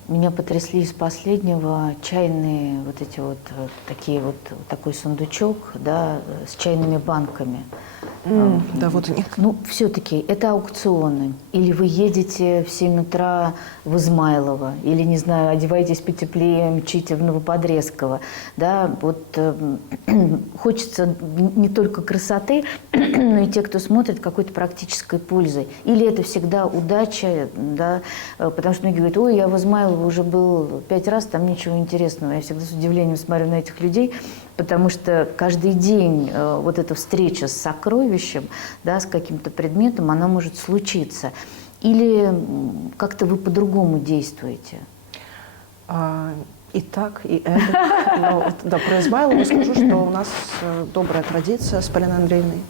Меня потрясли из последнего чайные вот эти вот такие вот такой сундучок, да, с чайными банками. Да, вот они. Ну, все-таки это аукционы. Или вы едете в 7 утра в Измайлово, или, не знаю, одеваетесь потеплее, мчите в Новоподрезково. Да, вот хочется не только красоты, но и те, кто смотрит, какой-то практической пользой. Или это всегда удача, да, потому что многие говорят, ой, я в Измайлово уже был 5 раз, там ничего интересного. Я всегда с удивлением смотрю на этих людей, потому что каждый день вот эта встреча с сокровищем, да, с каким-то предметом, она может случиться. Или как-то вы по-другому действуете? И так, и это. Но, да, про Измайлово скажу, что у нас добрая традиция с Полиной Андреевной.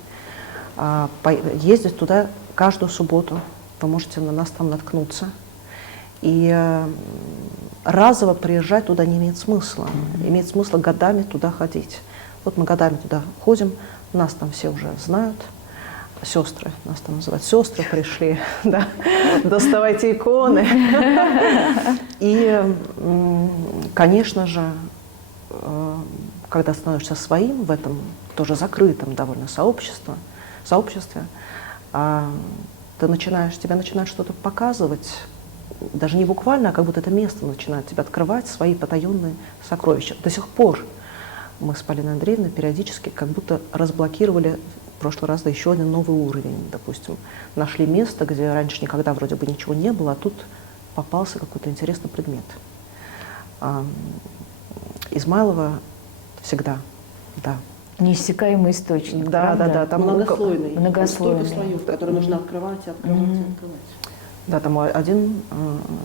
Ездить туда каждую субботу. Вы можете на нас там наткнуться. И разово приезжать туда не имеет смысла. Имеет смысл годами туда ходить. Вот мы годами туда ходим, нас там все уже знают. Сестры, нас там называют сестры, пришли, да, доставайте иконы. И, конечно же, когда становишься своим в этом тоже закрытом довольно сообществе, тебе начинают что-то показывать, даже не буквально, а как будто это место начинает тебе открывать свои потаенные сокровища. До сих пор мы с Полиной Андреевной периодически как будто разблокировали в прошлый раз еще один новый уровень. Допустим, нашли место, где раньше никогда вроде бы ничего не было, а тут попался какой-то интересный предмет. Измайлово всегда, да. Неиссякаемый источник. Да, правда? да, да. Там Многослойный. Многослойный. Столько слоев, которые нужно открывать и открывать и открывать. Да, там один,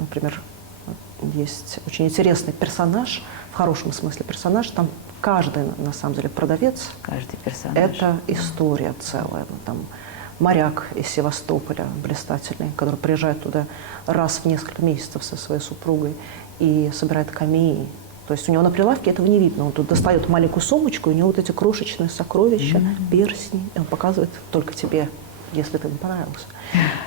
например, есть очень интересный персонаж, в хорошем смысле персонаж, там каждый, на самом деле, продавец, Каждый персонаж. это история целая. Там моряк из Севастополя, блистательный, который приезжает туда раз в несколько месяцев со своей супругой и собирает камеи. То есть у него на прилавке этого не видно. Он тут достает маленькую сумочку, и у него вот эти крошечные сокровища, перстни, и он показывает только тебе, если ты ему понравился.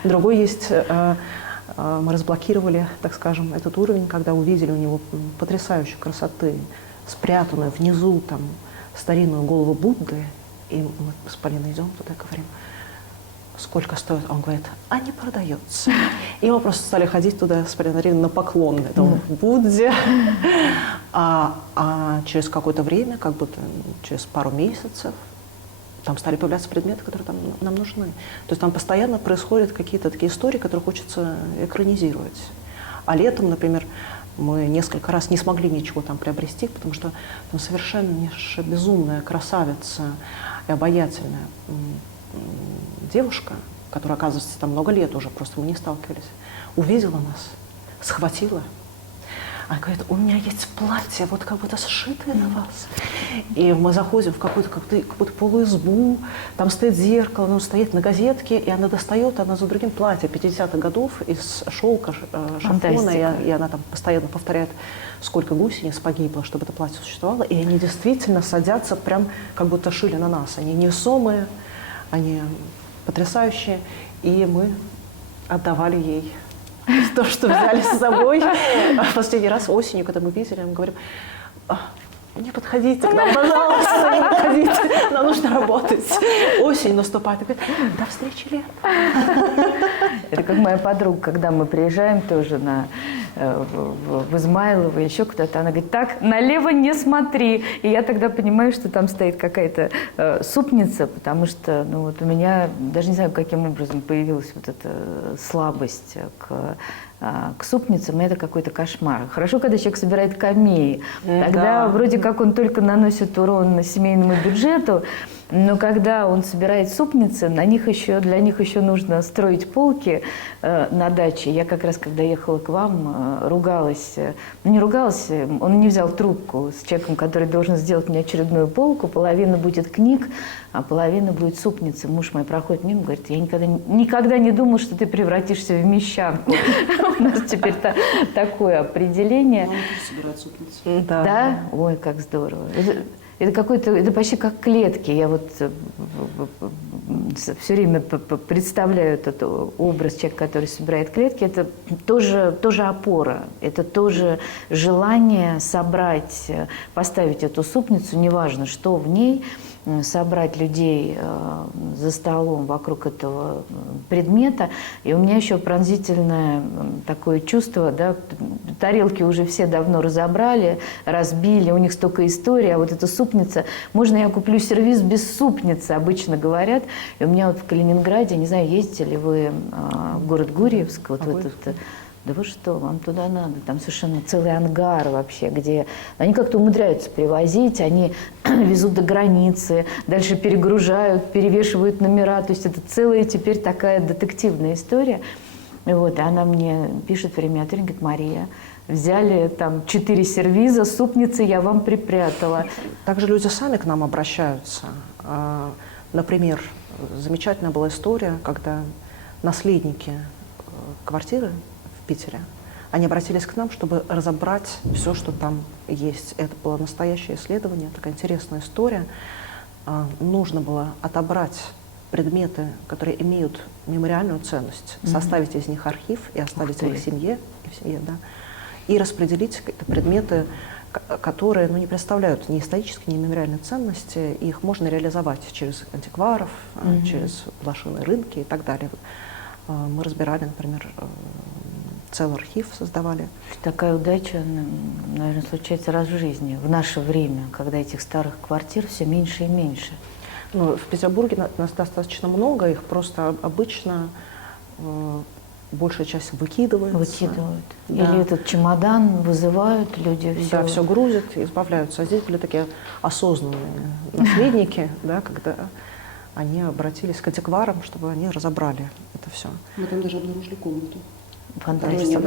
Другой есть, мы разблокировали, так скажем, этот уровень, когда увидели у него потрясающей красоты, спрятанную внизу там старинную голову Будды, и мы с Полиной идем туда и говорим, сколько стоит? Он говорит, а не продается. И мы просто стали ходить туда с Полиной Андреевной на поклон этому Будде. А через какое-то время, как будто через пару месяцев, там стали появляться предметы, которые нам нужны. То есть там постоянно происходят какие-то такие истории, которые хочется экранизировать. А летом, например, мы несколько раз не смогли ничего там приобрести, потому что там совершенно безумная красавица и обаятельная девушка, которая, оказывается, там много лет уже, просто мы не сталкивались, увидела нас, схватила Она говорит, у меня есть платье, вот как будто сшитое на вас. И мы заходим в какую-то полуизбу, там стоит зеркало, оно стоит на газетке, и она достает, она за другим платье 50-х годов из шелка, шифона, и она там постоянно повторяет, сколько гусениц погибло, чтобы это платье существовало. И они действительно садятся прям, как будто шили на нас. Они невесомые, они потрясающие. И мы отдавали ей то, что взяли с собой. В последний раз осенью, когда мы видели, мы говорим, не подходите к нам, пожалуйста, не подходите, нам нужно работать. Осень наступает, и говорит, до встречи летом. Это как моя подруга, когда мы приезжаем тоже в Измайлово, еще куда-то, она говорит, так, налево не смотри. И я тогда понимаю, что там стоит какая-то супница, потому что ну, вот у меня, даже не знаю, каким образом появилась вот эта слабость к супницам, это какой-то кошмар. Хорошо, когда человек собирает камеи, тогда вроде как он только наносит урон семейному бюджету, но когда он собирает супницы, для них еще нужно строить полки на даче. Я как раз, когда ехала к вам, ругалась. Не ругалась, он не взял трубку с человеком, который должен сделать мне очередную полку. Половина будет книг, а половина будет супницы. Муж мой проходит мимо, говорит, я никогда не думал, что ты превратишься в мещанку. У нас теперь такое определение. Мама тоже собирает супницы. Да? Ой, как здорово. Это почти как клетки. Я вот все время представляю этот образ человека, который собирает клетки. Это тоже опора. Это тоже желание собрать, поставить эту супницу, неважно, что в ней, собрать людей за столом вокруг этого предмета. И у меня еще пронзительное такое чувство, да, тарелки уже все давно разобрали, разбили, у них столько историй, а вот эта супница, можно я куплю сервиз без супницы, обычно говорят. И у меня вот в Калининграде, не знаю, ездите ли вы в город Гурьевск, вот в этот... Да вы что, вам туда надо, там совершенно целый ангар вообще, где они как-то умудряются привозить, они везут до границы, дальше перегружают, перевешивают номера, то есть это целая теперь такая детективная история. И вот, и она мне пишет время от времени, говорит, Мария, взяли там 4 сервиза, супницы я вам припрятала. Также люди сами к нам обращаются. Например, замечательная была история, когда наследники квартиры в Питере, они обратились к нам, чтобы разобрать все, что там есть. Это было настоящее исследование, такая интересная история. Нужно было отобрать предметы, которые имеют мемориальную ценность, составить из них архив и оставить их в семье, и распределить предметы, которые не представляют ни исторической, ни мемориальной ценности, и их можно реализовать через антикваров, через блошиные рынки и так далее. Мы разбирали, например, целый архив создавали. Такая удача, наверное, случается раз в жизни, в наше время, когда этих старых квартир все меньше и меньше. Ну, в Петербурге нас достаточно много, их просто обычно большая часть выкидывается. Выкидывают. Да. Или этот чемодан вызывают, люди все... Да, все грузят и избавляются. А здесь были такие осознанные наследники, да, когда они обратились к антикварам, чтобы они разобрали это все. Мы там даже обнаружили комнату. Фантастика.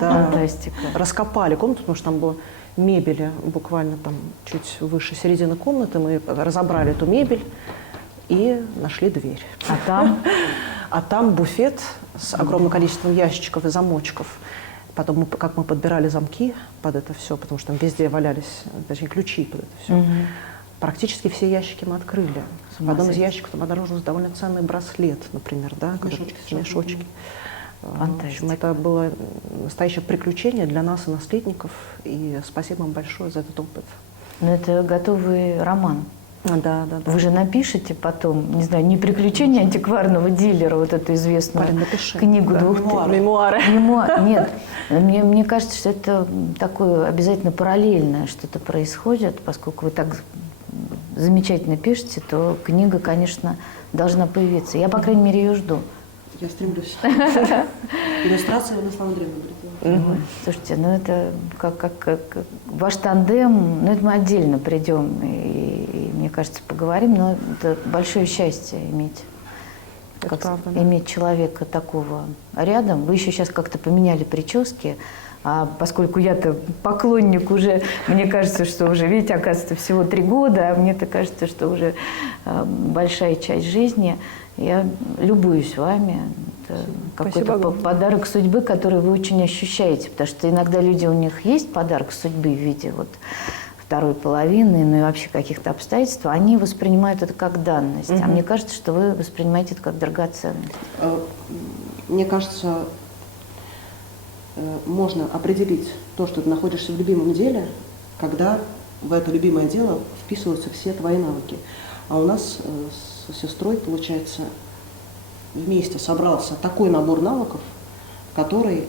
Да. Фантастика. Раскопали комнату, потому что там было мебели буквально там чуть выше середины комнаты. Мы разобрали эту мебель и нашли дверь. А там? А там буфет с огромным количеством ящичков и замочков. Потом, как мы подбирали замки под это все, потому что там везде валялись, точнее, ключи под это все. Практически все ящики мы открыли. В одном из ящиков там обнаружился довольно ценный браслет, например, да, мешочки. В общем, это было настоящее приключение для нас и наследников, и спасибо вам большое за этот опыт. Ну, это готовый роман. Да. Вы же напишите потом, не знаю, не «Приключения антикварного дилера», вот эту известную книгу Мемуары. Нет, мне кажется, что это такое обязательно параллельное что-то происходит, поскольку вы так замечательно пишете, то книга, конечно, должна появиться. Я, по крайней мере, ее жду. Я стремлюсь. Иллюстрация на самом деле. Слушайте, ну это как ваш тандем, ну это мы отдельно придем и мне кажется, поговорим, но это большое счастье иметь. Иметь человека такого рядом. Вы еще сейчас как-то поменяли прически, А поскольку я-то поклонник уже, мне кажется, что уже, видите, оказывается, всего 3 года, а мне-то кажется, что уже большая часть жизни. Я любуюсь вами. Это какой-то подарок судьбы, который вы очень ощущаете. Потому что иногда люди, у них есть подарок судьбы в виде вот второй половины, ну и вообще каких-то обстоятельств, они воспринимают это как данность. А мне кажется, что вы воспринимаете это как драгоценность. Мне кажется, можно определить то, что ты находишься в любимом деле, когда в это любимое дело вписываются все твои навыки. А у нас с сестрой, получается, вместе собрался такой набор навыков, который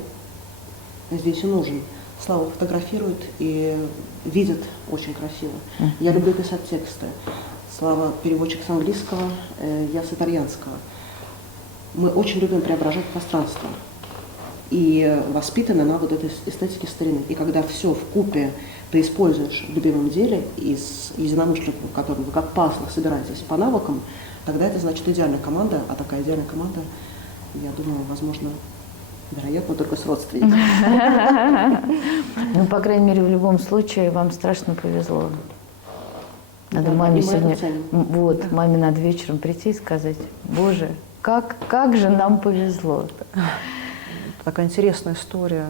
здесь и нужен. Слава фотографирует и видит очень красиво. Я люблю писать тексты. Слава переводчик с английского, я с итальянского. Мы очень любим преображать пространство. И воспитаны на вот этой эстетике старины. И когда все вкупе ты используешь в любимом деле и с единомышленником, которым вы как пазл собираетесь по навыкам, тогда это значит идеальная команда. А такая идеальная команда, я думаю, возможно, вероятно, только с родственниками. Ну, по крайней мере, в любом случае, вам страшно повезло. Надо маме сегодня, вот, маме надо вечером прийти и сказать: Боже, как же нам повезло. Такая интересная история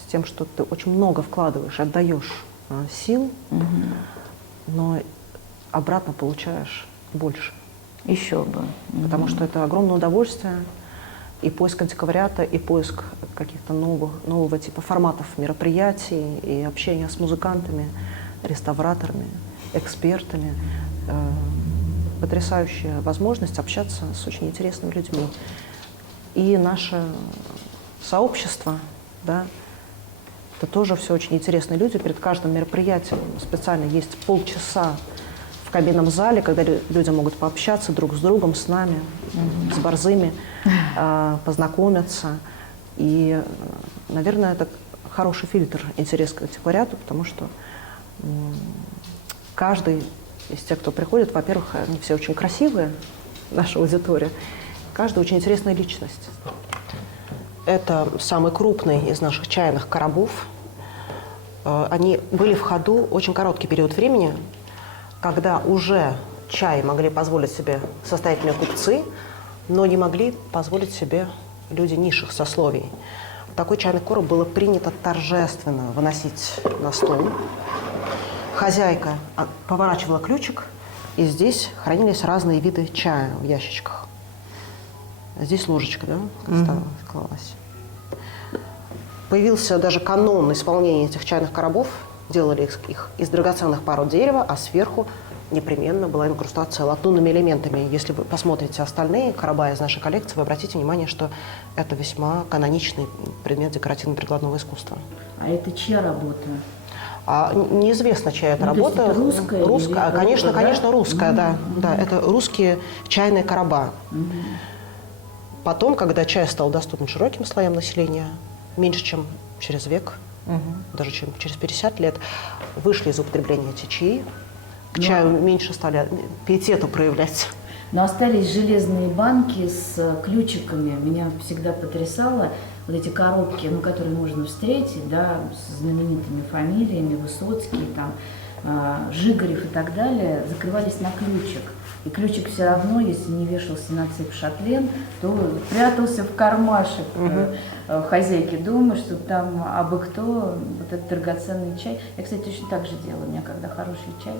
с тем, что ты очень много вкладываешь, отдаешь сил, но обратно получаешь больше. Еще бы. Потому что это огромное удовольствие, и поиск антиквариата, и поиск каких-то нового типа форматов мероприятий, и общение с музыкантами, реставраторами, экспертами. Потрясающая возможность общаться с очень интересными людьми. И наше сообщество, да, это тоже все очень интересные люди. Перед каждым мероприятием специально есть полчаса в кабинном зале, когда люди могут пообщаться друг с другом, с нами, с борзыми, познакомиться. И, наверное, это хороший фильтр интерес к антиквариату, потому что каждый из тех, кто приходит, во-первых, они все очень красивые, наша аудитория, каждая очень интересная личность. Это самый крупный из наших чайных коробов. Они были в ходу очень короткий период времени, когда уже чай могли позволить себе состоятельные купцы, но не могли позволить себе люди низших сословий. Такой чайный короб было принято торжественно выносить на стол. Хозяйка поворачивала ключик, и здесь хранились разные виды чая в ящичках. Здесь ложечка, да, клалась. Появился даже канон исполнения этих чайных коробов. Делали их из драгоценных пород дерева, а сверху непременно была инкрустация латунными элементами. Если вы посмотрите остальные короба из нашей коллекции, вы обратите внимание, что это весьма каноничный предмет декоративно-прикладного искусства. А это чья работа? Неизвестно, чья это работа. Это русская? Конечно, конечно, русская, да. Да, это русские чайные короба. Потом, когда чай стал доступен широким слоям населения, меньше чем через век, даже чем через 50 лет, вышли из употребления эти чаи. К чаю меньше стали пиетету проявлять. Но остались железные банки с ключиками. Меня всегда потрясало вот эти коробки, ну, которые можно встретить, да, с знаменитыми фамилиями, Высоцкий, там, Жигарев и так далее, закрывались на ключик. И ключик все равно, если не вешался на цепь шатлен, то прятался в кармашек хозяйки дома, чтобы там абы кто вот этот драгоценный чай. Я, кстати, точно так же делаю. У меня когда хороший чай,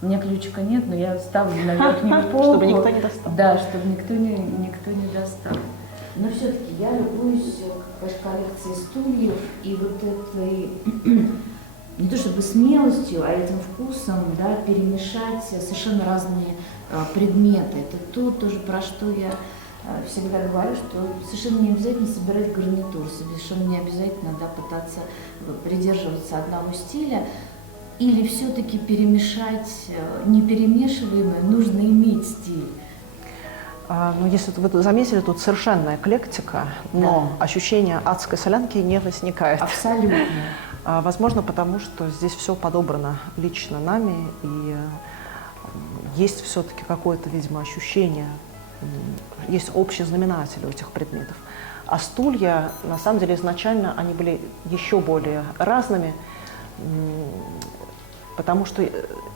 у меня ключика нет, но я ставлю на верхнюю полку. Чтобы никто не достал. Да, чтобы никто не достал. Но все-таки я любуюсь вашей коллекцией стульев и вот этой, не то чтобы смелостью, а этим вкусом, да, перемешать совершенно разные предметы. Это то тоже, про что я всегда говорю, что совершенно не обязательно собирать гарнитур, совершенно не обязательно, да, пытаться придерживаться одного стиля. Или все-таки перемешать неперемешиваемое, нужно иметь стиль? Ну, если вы заметили, тут совершенная эклектика, но ощущение адской солянки не возникает. Абсолютно. Возможно, потому что здесь все подобрано лично нами, и есть все-таки какое-то, видимо, ощущение, есть общий знаменатель у этих предметов. А стулья, на самом деле, изначально они были еще более разными, потому что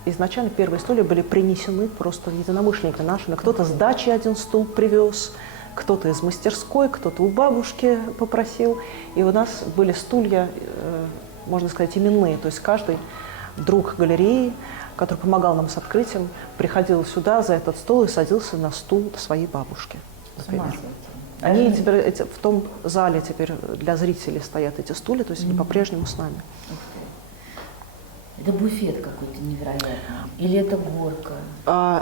изначально первые стулья были принесены просто единомышленниками нашими. Кто-то с дачи один стул привез, кто-то из мастерской, кто-то у бабушки попросил. И у нас были стулья, можно сказать, именные. То есть каждый друг галереи, который помогал нам с открытием, приходил сюда за этот стол и садился на стул своей бабушки. Например. Они теперь в том зале теперь для зрителей стоят эти стулья, то есть они по-прежнему с нами. Это буфет какой-то невероятный? Или это горка?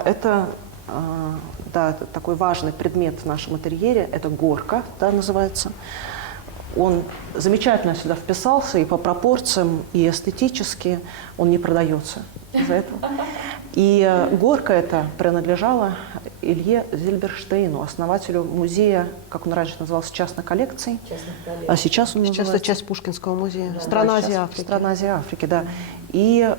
Это, да, это такой важный предмет в нашем интерьере. Это горка, да, называется. Он замечательно сюда вписался и по пропорциям, и эстетически. Он не продается из-за этого. И горка эта принадлежала Илье Зильберштейну, основателю музея, как он раньше назывался, частной коллекции. А сейчас он называется... это часть Пушкинского музея. Да, Страна Азии Африки. Страна Азии Африки, да. И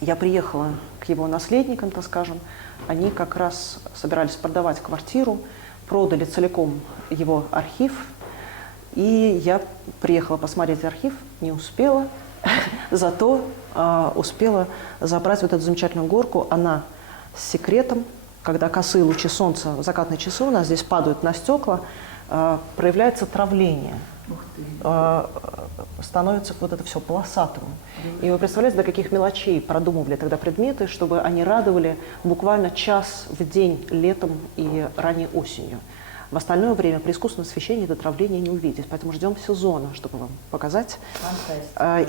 я приехала к его наследникам, так скажем. Они как раз собирались продавать квартиру, продали целиком его архив. И я приехала посмотреть архив, не успела. Зато успела забрать вот эту замечательную горку. Она с секретом, когда косые лучи солнца в закатные часы у нас здесь падают на стекла, проявляется травление. Становится вот это все полосатым. И вы представляете, до каких мелочей продумывали тогда предметы, чтобы они радовали буквально час в день летом и ранней осенью. В остальное время при искусственном освещении это травление не увидеть. Поэтому ждем сезона, чтобы вам показать.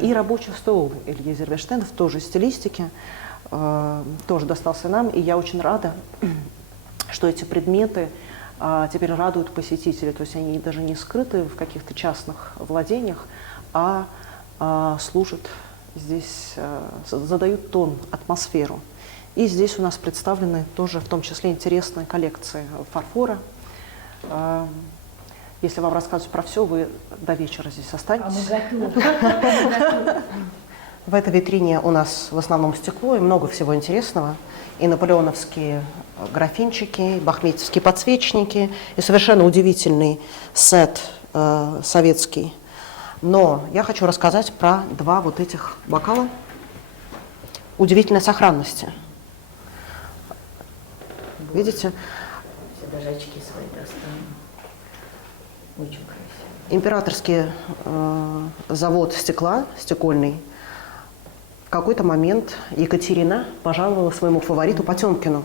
И рабочий стол Ильи Зильберштейна в той же стилистике тоже достался нам. И я очень рада, что эти предметы теперь радуют посетителей. То есть они даже не скрыты в каких-то частных владениях, а служат здесь, задают тон, атмосферу. И здесь у нас представлены тоже в том числе интересные коллекции фарфора. Если вам рассказывать про все, вы до вечера здесь останетесь. А мы готовы. В этой витрине у нас в основном стекло и много всего интересного. И наполеоновские графинчики, и бахметьевские подсвечники, и совершенно удивительный сет советский. Но я хочу рассказать про два вот этих бокала удивительной сохранности. Видите? Я даже очки свои достану. Очень красиво. Императорский завод стекла, стекольный, в какой-то момент Екатерина пожаловала своему фавориту Потемкину.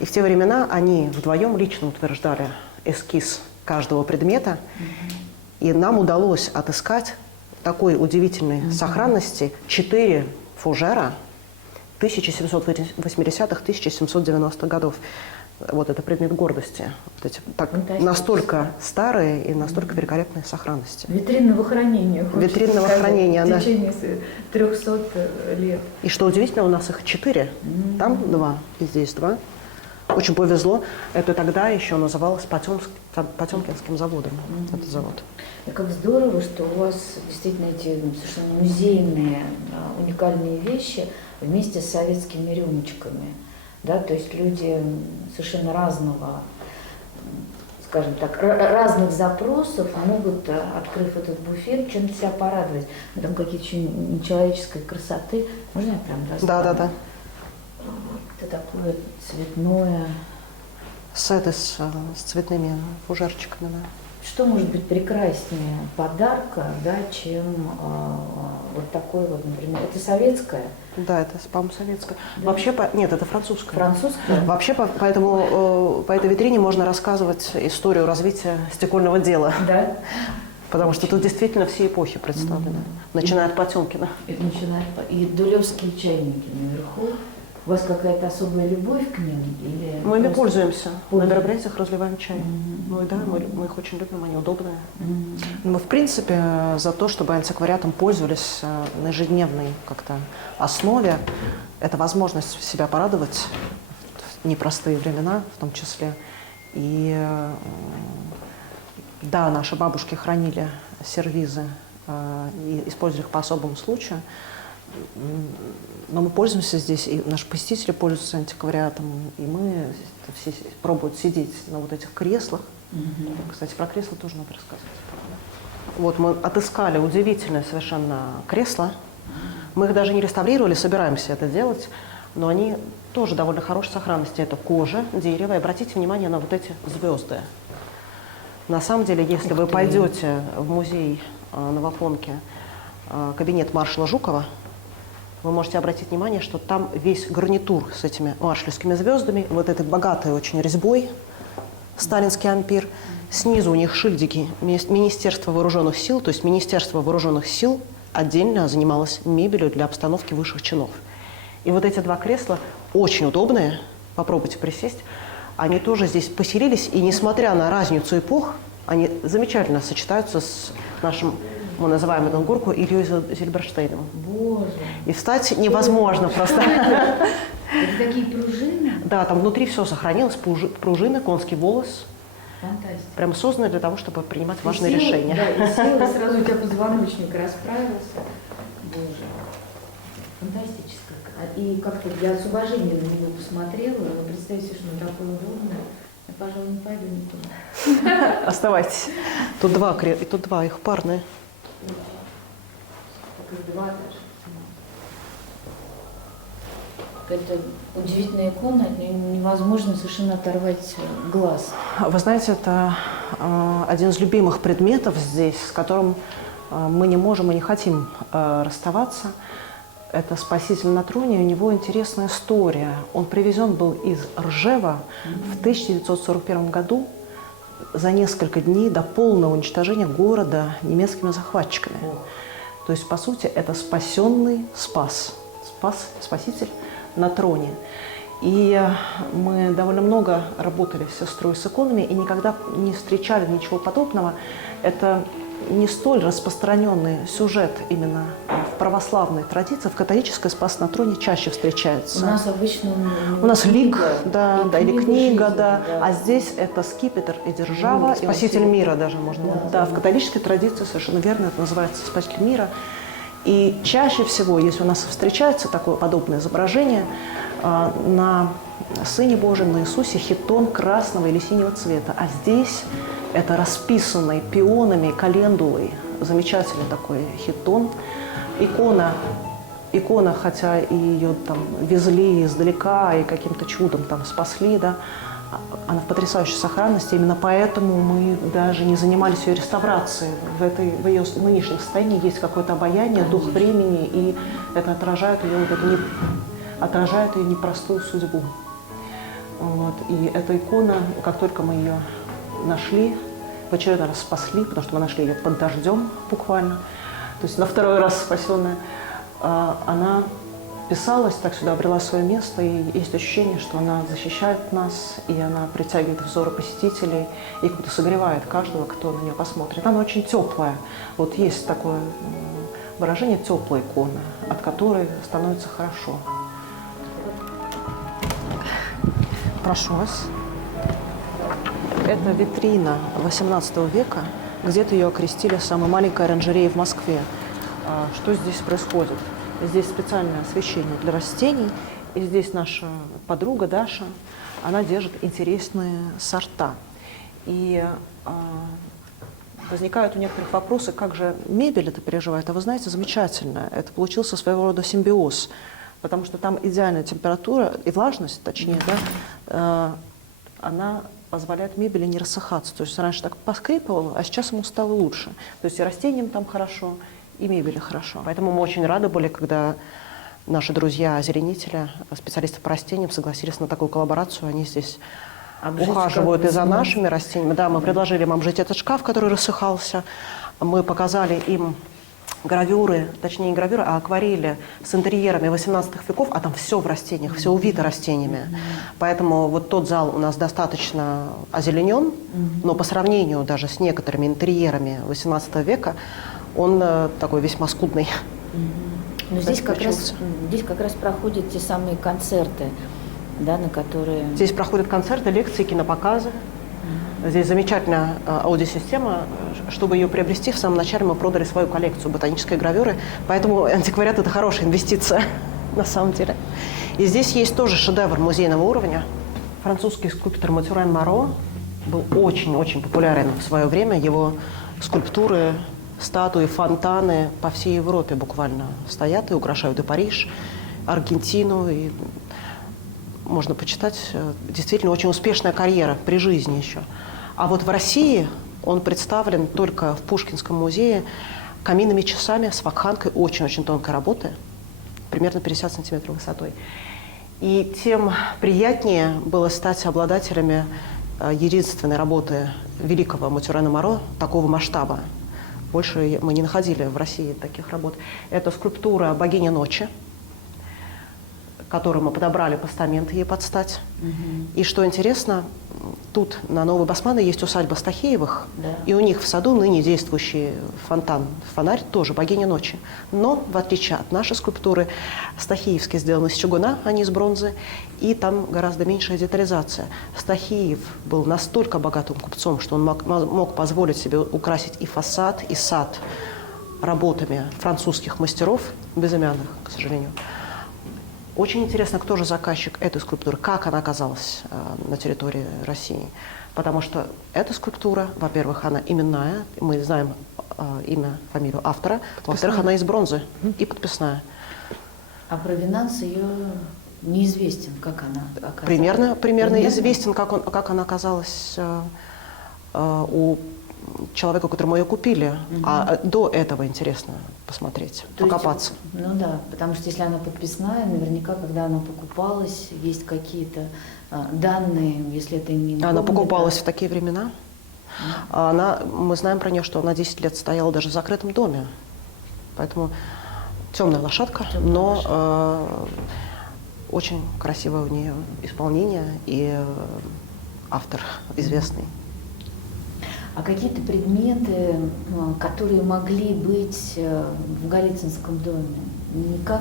И в те времена они вдвоем лично утверждали эскиз каждого предмета. И нам удалось отыскать такой удивительной сохранности 4 фужера 1780-1790-х годов. Вот это предмет гордости. Вот эти, так, настолько старые и настолько великолепные сохранности. Витринного хранения. Витринного хранения, в да. течение 300 лет. И что удивительно, у нас их 4. Там 2, и здесь 2. Очень повезло. Это тогда еще называлось Потемкинским заводом, этот завод. И как здорово, что у вас действительно эти совершенно музейные, уникальные вещи вместе с советскими рюмочками. Да, то есть люди совершенно разного, скажем так, разных запросов могут, открыв этот буфет, чем-то себя порадовать. Там какие-то еще нечеловеческой красоты. Можно я прям достану? Да. Это такое цветное. Сеты с цветными фужерчиками, да. Что может быть прекраснее подарка, да, чем вот такой вот, например, это советская? Да, это, по-моему, советская. Да. Вообще, нет, это французская. Французская? Вообще, поэтому по этой витрине можно рассказывать историю развития стекольного дела. Да. Потому что тут действительно все эпохи представлены, начиная от Потемкина. И дулевские чайники наверху. У вас какая-то особая любовь к ним? Или Мы ими пользуемся. На пользуемся? мероприятиях разливаем чай. Ну и да, мы их очень любим, они удобные. Мы, в принципе, за то, чтобы антиквариатом пользовались на ежедневной как-то основе. Это возможность себя порадовать в непростые времена, в том числе. И да, наши бабушки хранили сервизы и использовали их по особому случаю. Но мы пользуемся здесь, и наши посетители пользуются антиквариатом, и мы все пробуют сидеть на вот этих креслах Кстати, про кресло тоже надо рассказать. Вот мы отыскали удивительное совершенно кресло. Мы их даже не реставрировали, собираемся это делать, но они тоже довольно хорошей сохранности. Это кожа, дерево. И обратите внимание на вот эти звезды. На самом деле, если вы пойдете в музей на Афонке, кабинет маршала Жукова, вы можете обратить внимание, что там весь гарнитур с этими маршальскими звездами, вот этой богатой очень резьбой, сталинский ампир. Снизу у них шильдики Министерства вооруженных сил, то есть Министерство вооруженных сил отдельно занималось мебелью для обстановки высших чинов. И вот эти два кресла очень удобные, попробуйте присесть, они тоже здесь поселились, и несмотря на разницу эпох, они замечательно сочетаются с нашим, мы называем эту горку, Ильей Зильберштейном. Боже. И встать невозможно просто. Это такие пружины? Да, там внутри все сохранилось, пружины, конский волос. Фантастика. Прям созданы для того, чтобы принимать важные И села, решения. Да, и села, и сразу у тебя позвоночник расправился. Боже. Фантастическое. И как-то я с уважением на него посмотрела, но представьте, что он такой удобный. Я, пожалуй, не пойду никуда. Оставайтесь. Тут два, их парные. Так их два даже. Это удивительная икона, от нее невозможно совершенно оторвать глаз. Вы знаете, это один из любимых предметов здесь, с которым мы не можем и не хотим расставаться. Это Спаситель на троне, у него интересная история. Он привезен был из Ржева в 1941 году за несколько дней до полного уничтожения города немецкими захватчиками. То есть, по сути, это спасенный Спаситель на троне. И мы довольно много работали с сестрой с иконами и никогда не встречали ничего подобного. Это не столь распространенный сюжет именно в православной традиции. В католической спас на троне чаще встречается. У нас обычно у нас лик, да, или книга, жизни, да. А здесь это скипетр и держава, спаситель мира даже можно. Да, в католической традиции совершенно верно это называется спаситель мира. И чаще всего, если у нас встречается такое подобное изображение, на Сыне Божьем, на Иисусе хитон красного или синего цвета. А здесь это расписанный пионами, календулой, замечательный такой хитон. Икона, хотя и ее там везли издалека и каким-то чудом там спасли, да, она в потрясающей сохранности. Именно поэтому мы даже не занимались ее реставрацией. В ее нынешнем состоянии есть какое-то обаяние, дух времени, и это отражает ее непростую судьбу. Вот. И эта икона, как только мы ее нашли, в очередной раз спасли, потому что мы нашли ее под дождем буквально, то есть на второй раз спасенная, она писалась, так сюда обрела свое место, и есть ощущение, что она защищает нас, и она притягивает взоры посетителей, и как-то согревает каждого, кто на нее посмотрит. Она очень теплая. Вот есть такое выражение «теплая икона», от которой становится хорошо. Прошу вас. Это витрина XVIII века. Где-то ее окрестили самой маленькой оранжереей в Москве. Что здесь происходит? Здесь специальное освещение для растений. И здесь наша подруга Даша, она держит интересные сорта. И возникают у некоторых вопросы, как же мебель это переживает. А вы знаете, замечательно. Это получился своего рода симбиоз. Потому что там идеальная температура и влажность, точнее, да, она позволяет мебели не рассыхаться. То есть раньше так поскрипывало, а сейчас ему стало лучше. То есть и растениям там хорошо, и мебели хорошо. Поэтому мы очень рады были, когда наши друзья-озеленители, специалисты по растениям, согласились на такую коллаборацию. Они здесь ухаживают и за нашими растениями. Да, мы предложили им обжить этот шкаф, который рассыхался. Мы показали им гравюры, точнее не гравюры, а акварели с интерьерами 18 веков, а там все в растениях, все увито растениями. Поэтому вот тот зал у нас достаточно озеленен, но по сравнению даже с некоторыми интерьерами 18 века он такой весьма скудный. Но здесь как раз проходят те самые концерты, да, на которые... Здесь проходят концерты, лекции, кинопоказы. Здесь замечательная аудиосистема. Чтобы ее приобрести, в самом начале мы продали свою коллекцию ботанической гравюры, поэтому антиквариат – это хорошая инвестиция на самом деле. И здесь есть тоже шедевр музейного уровня. Французский скульптор Матюрен Моро был очень-очень популярен в свое время. Его скульптуры, статуи, фонтаны по всей Европе буквально стоят и украшают и Париж, Аргентину. И можно почитать, действительно очень успешная карьера при жизни еще. А вот в России он представлен только в Пушкинском музее каминными часами с вакханкой очень-очень тонкой работы, примерно 50 сантиметров высотой. И тем приятнее было стать обладателями единственной работы великого Матюрена Моро такого масштаба. Больше мы не находили в России таких работ. Это скульптура «Богиня ночи», которую мы подобрали постамент ей под стать. И что интересно, тут на Новой Басманной есть усадьба Стахеевых, Да. и у них в саду ныне действующий фонтан, фонарь тоже «Богиня ночи». Но, в отличие от нашей скульптуры, Стахеевские сделаны из чугуна, а не из бронзы, и там гораздо меньшая детализация. Стахеев был настолько богатым купцом, что он мог позволить себе украсить и фасад, и сад работами французских мастеров, безымянных, к сожалению. Очень интересно, кто же заказчик этой скульптуры, как она оказалась на территории России. Потому что эта скульптура, во-первых, она именная, мы знаем имя, фамилию автора, во-вторых, она из бронзы и подписная. А провинанс ее неизвестен, как она оказалась. Примерно известен, как она оказалась у человека, которому ее купили. А до этого интересно посмотреть, То есть, покопаться. ну да, потому что если она подписная, наверняка, когда она покупалась, есть какие-то данные, если это не... Она покупалась в такие времена. Мы знаем про нее, что она 10 лет стояла даже в закрытом доме. Поэтому темная лошадка, но очень красивое у нее исполнение и автор известный. А какие-то предметы, которые могли быть в Голицынском доме, никак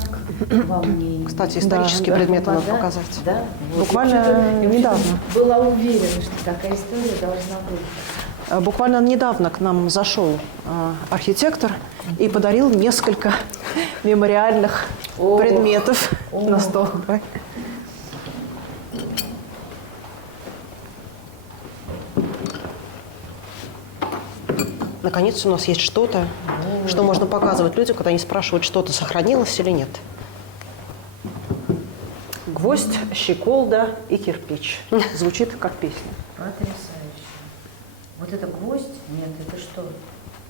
вам не... Кстати, исторические предметы надо показать. Да? Вот. Буквально Я недавно. была уверена, что такая история должна быть. Буквально недавно к нам зашел архитектор и подарил несколько мемориальных предметов на стол. Наконец-то у нас есть что-то, что можно показывать людям, когда они спрашивают, что-то сохранилось или нет. Гвоздь, щеколда и кирпич. Звучит как песня. Потрясающе. Вот это гвоздь? Нет, это что?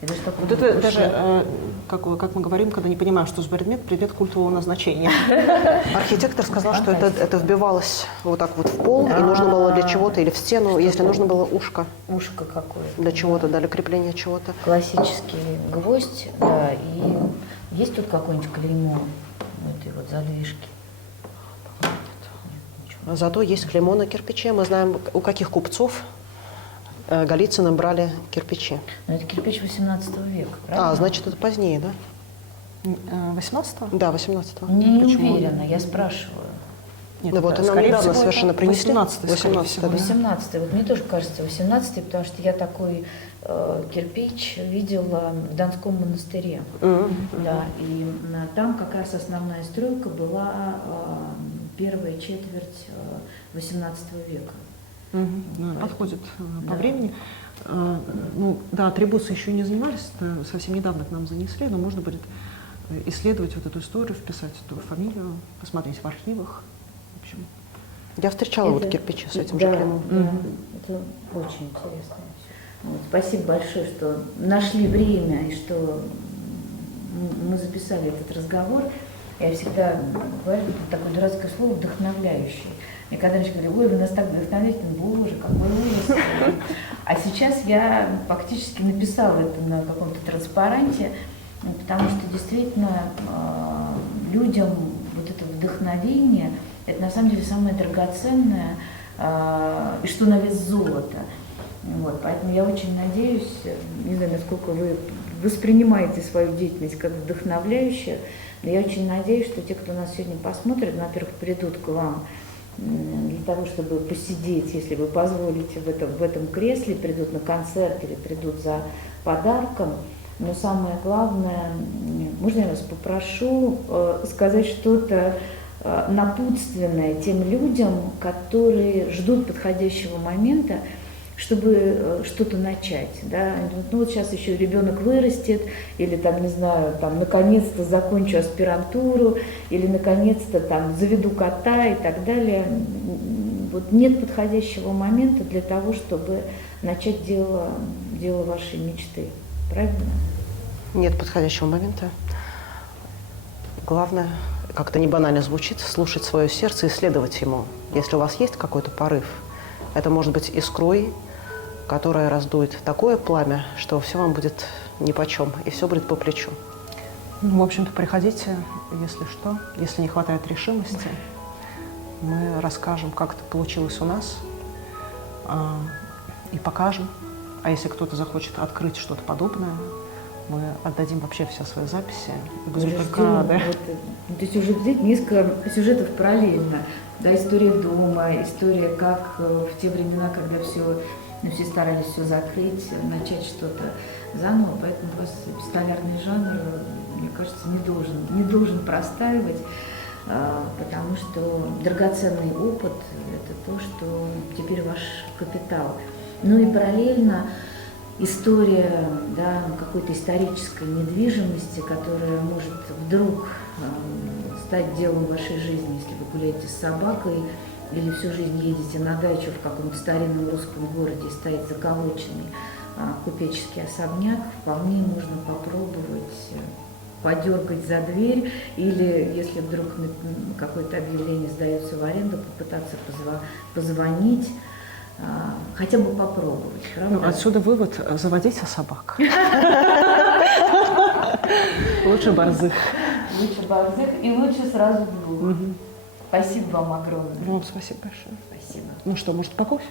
Это что? Вот это даже, как мы говорим, когда не понимаем, что за предмет культового назначения. Архитектор сказал, что это вбивалось вот так вот в пол, и нужно было для чего-то, или в стену, если нужно было ушко. Ушко какое-то. Для чего-то, для крепления чего-то. Классический гвоздь, да, и есть тут какое-нибудь клеймо в этой вот задвижке? Зато есть клеймо на кирпиче. Мы знаем, у каких купцов Голицыны брали кирпичи. Но это кирпич 18 века, правда? Значит, это позднее, да? 18-го? Да, 18-го. Не уверена, я спрашиваю. Нет, Ну вот, это, и нам скорее недавно всего, совершенно это принесли. 18-й, скорее 18-й, всего. да. 18 вот мне тоже кажется 18 потому что я такой кирпич видела в Донском монастыре. Да, и там как раз основная стройка была первая четверть 18 века. Ну, подходит по Да. времени. Ну, да, атрибуции еще не занимались, это совсем недавно к нам занесли, но можно будет исследовать вот эту историю, вписать эту фамилию, посмотреть в архивах. В общем, Я встречала вот Это- кирпичи с этим же клеймом. Да, это очень интересно. Вот, спасибо большое, что нашли время и что мы записали этот разговор. Я всегда говорю такое дурацкое слово «вдохновляющий». Мне когда раньше говорили, ой, вы нас так вдохновляете, боже, какой ужас. А сейчас я фактически написала это на каком-то транспаранте, потому что действительно людям вот это вдохновение, это на самом деле самое драгоценное, и что на вес золота. Вот, поэтому я очень надеюсь, не знаю, насколько вы воспринимаете свою деятельность как вдохновляющую, но я очень надеюсь, что те, кто нас сегодня посмотрит, во-первых, придут к вам для того, чтобы посидеть, если вы позволите, в этом кресле, придут на концерт или придут за подарком. Но самое главное, можно я вас попрошу сказать что-то напутственное тем людям, которые ждут подходящего момента, чтобы что-то начать, да, ну вот сейчас еще ребенок вырастет, или там, не знаю, там, наконец-то закончу аспирантуру, или наконец-то там заведу кота и так далее. Вот нет подходящего момента для того, чтобы начать дело вашей мечты, правильно? Нет подходящего момента. Главное, как-то не банально звучит, слушать свое сердце и следовать ему. Если у вас есть какой-то порыв, это может быть искрой, которая раздует такое пламя, что все вам будет нипочем, и все будет по плечу. Ну, в общем-то, приходите, если что, если не хватает решимости, мы расскажем, как это получилось у нас, и покажем. А если кто-то захочет открыть что-то подобное, мы отдадим вообще все свои записи и будем только рады. То есть уже взять несколько сюжетов параллельно. Да, история дома, история, как в те времена, когда все старались все закрыть, начать что-то заново. Поэтому у вас столярный жанр, мне кажется, не должен простаивать, потому что драгоценный опыт – это то, что теперь ваш капитал. Ну и параллельно история, да, какой-то исторической недвижимости, которая может вдруг стать делом вашей жизни, если вы гуляете с собакой или всю жизнь едете на дачу в каком-то старинном русском городе, стоит заколоченный купеческий особняк, вполне можно попробовать подергать за дверь, или если вдруг какое-то объявление сдается в аренду, попытаться позвонить, хотя бы попробовать, правда? Ну, отсюда вывод – заводите собак. Лучше борзых. Лучше борзых и лучше сразу двух. Спасибо вам огромное. Ну, спасибо большое. Спасибо. Ну что, может, по кофе?